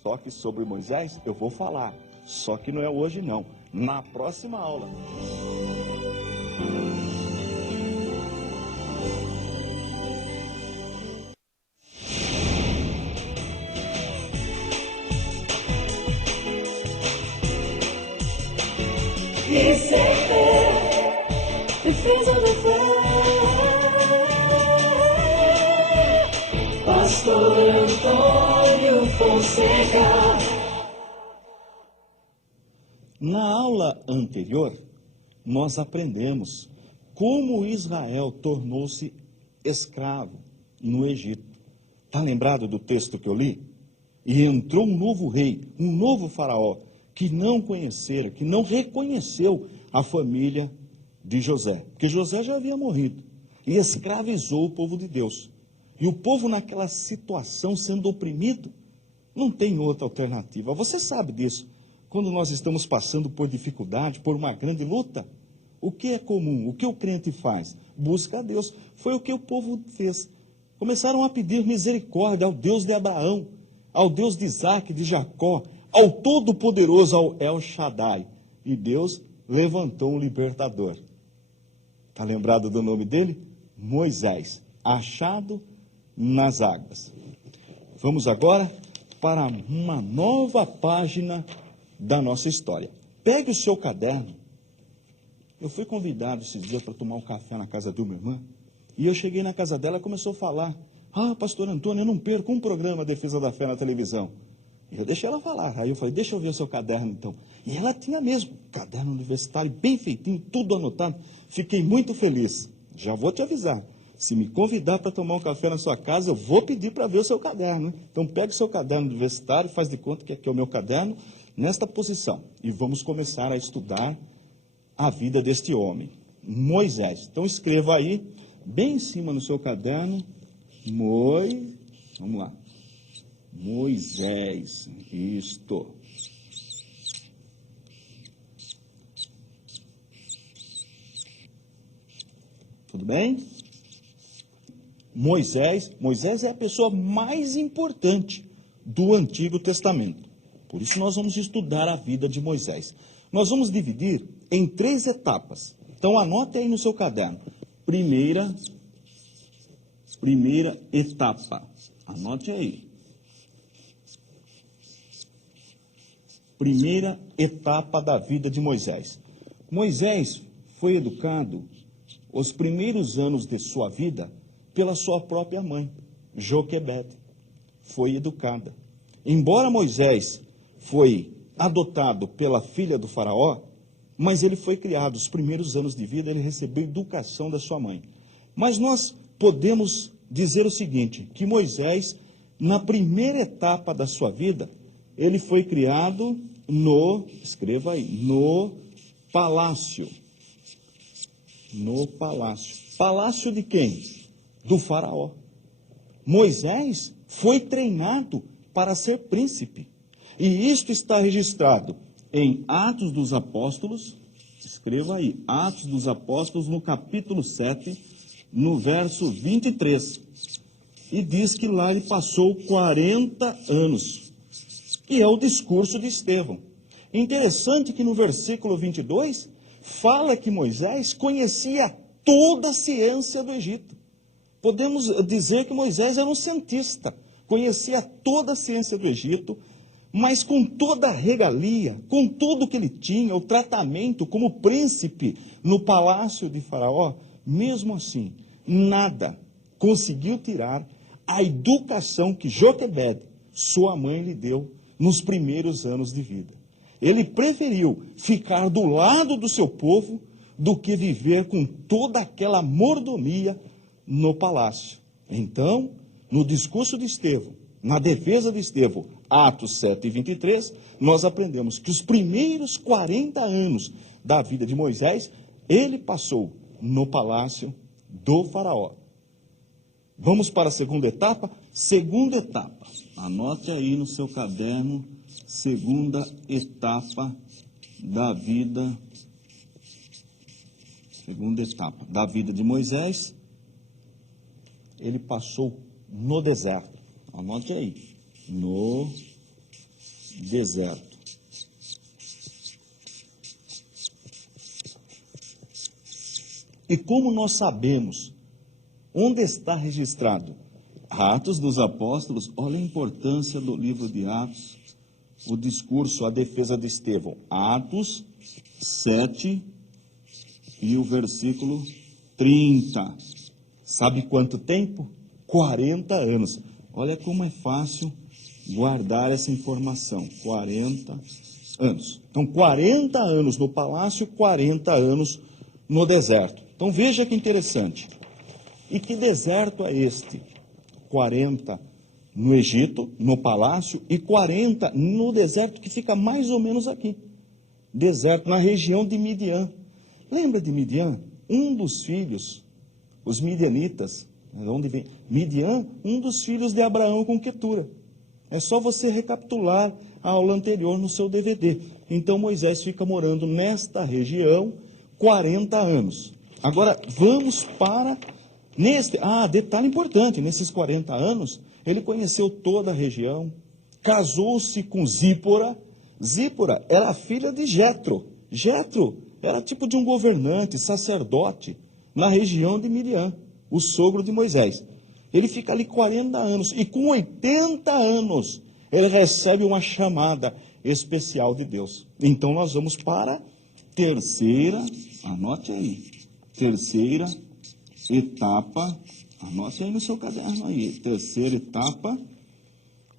Só que sobre Moisés eu vou falar, só que não é hoje não, na próxima aula. Isso é fé, defesa da fé. Pastor Antônio Fonseca. Na aula anterior, nós aprendemos como Israel tornou-se escravo no Egito. Está lembrado do texto que eu li? E entrou um novo rei, um novo faraó, que não conhecera, que não reconheceu a família de José. Porque José já havia morrido e escravizou o povo de Deus. E o povo naquela situação, sendo oprimido, não tem outra alternativa. Você sabe disso. Quando nós estamos passando por dificuldade, por uma grande luta, o que é comum? O que o crente faz? Busca a Deus. Foi o que o povo fez. Começaram a pedir misericórdia ao Deus de Abraão, ao Deus de Isaac, de Jacó, ao Todo-Poderoso, ao El Shaddai. E Deus levantou um libertador. Está lembrado do nome dele? Moisés, achado nas águas. Vamos agora para uma nova página da nossa história. Pegue o seu caderno. Eu fui convidado esses dias para tomar um café na casa de uma irmã, e eu cheguei na casa dela e começou a falar, pastor Antônio, eu não perco um programa Defesa da Fé na televisão. Eu deixei ela falar. Aí eu falei, deixa eu ver o seu caderno então. E ela tinha mesmo, caderno universitário, bem feitinho, tudo anotado. Fiquei muito feliz. Já vou te avisar. Se me convidar para tomar um café na sua casa, eu vou pedir para ver o seu caderno. Hein? Então pega o seu caderno universitário, faz de conta que aqui é o meu caderno, nesta posição. E vamos começar a estudar a vida deste homem, Moisés. Então escreva aí, bem em cima no seu caderno, vamos lá. Moisés, isto. Tudo bem? Moisés é a pessoa mais importante do Antigo Testamento. Por isso nós vamos estudar a vida de Moisés. Nós vamos dividir em 3 etapas. Então anote aí no seu caderno. Primeira etapa. Anote aí. Primeira etapa da vida de Moisés. Moisés foi educado os primeiros anos de sua vida pela sua própria mãe, Joquebede. Foi educada. Embora Moisés foi adotado pela filha do faraó, mas ele foi criado, os primeiros anos de vida, ele recebeu educação da sua mãe. Mas nós podemos dizer o seguinte, que Moisés, na primeira etapa da sua vida, ele foi criado escreva aí, no palácio. No palácio. Palácio de quem? Do faraó. Moisés foi treinado para ser príncipe. E isto está registrado em Atos dos Apóstolos, escreva aí, Atos dos Apóstolos, no capítulo 7, no verso 23. E diz que lá ele passou 40 anos, que é o discurso de Estevão. Interessante que no versículo 22, fala que Moisés conhecia toda a ciência do Egito. Podemos dizer que Moisés era um cientista, conhecia toda a ciência do Egito, mas com toda a regalia, com tudo que ele tinha, o tratamento como príncipe no palácio de Faraó, mesmo assim, nada conseguiu tirar a educação que Joquebede, sua mãe, lhe deu nos primeiros anos de vida. Ele preferiu ficar do lado do seu povo do que viver com toda aquela mordomia no palácio. Então, no discurso de Estevão, na defesa de Estevão, Atos 7, 23, nós aprendemos que os primeiros 40 anos da vida de Moisés, ele passou no palácio do faraó. Vamos para a segunda etapa? Segunda etapa. Anote aí no seu caderno, segunda etapa da vida. Segunda etapa da vida de Moisés. Ele passou no deserto. Anote aí. No deserto. E como nós sabemos onde está registrado Atos dos Apóstolos, olha a importância do livro de Atos, o discurso, a defesa de Estevão. Atos 7 e o versículo 30. Sabe quanto tempo? 40 anos. Olha como é fácil guardar essa informação. 40 anos. Então, 40 anos no palácio, 40 anos no deserto. Então, veja que interessante. E que deserto é este? 40 no Egito, no palácio, e 40 no deserto que fica mais ou menos aqui. Deserto na região de Midian. Lembra de Midian? Um dos filhos, os midianitas, de onde vem? Midian, um dos filhos de Abraão com Quetura. É só você recapitular a aula anterior no seu DVD. Então Moisés fica morando nesta região 40 anos. Agora vamos para detalhe importante, nesses 40 anos, ele conheceu toda a região, casou-se com Zípora. Zípora era a filha de Jetro. Jetro era tipo de um governante, sacerdote, na região de Midian, o sogro de Moisés. Ele fica ali 40 anos, e com 80 anos, ele recebe uma chamada especial de Deus. Então nós vamos para a terceira, anote aí, terceira etapa, anote aí no seu caderno aí, terceira etapa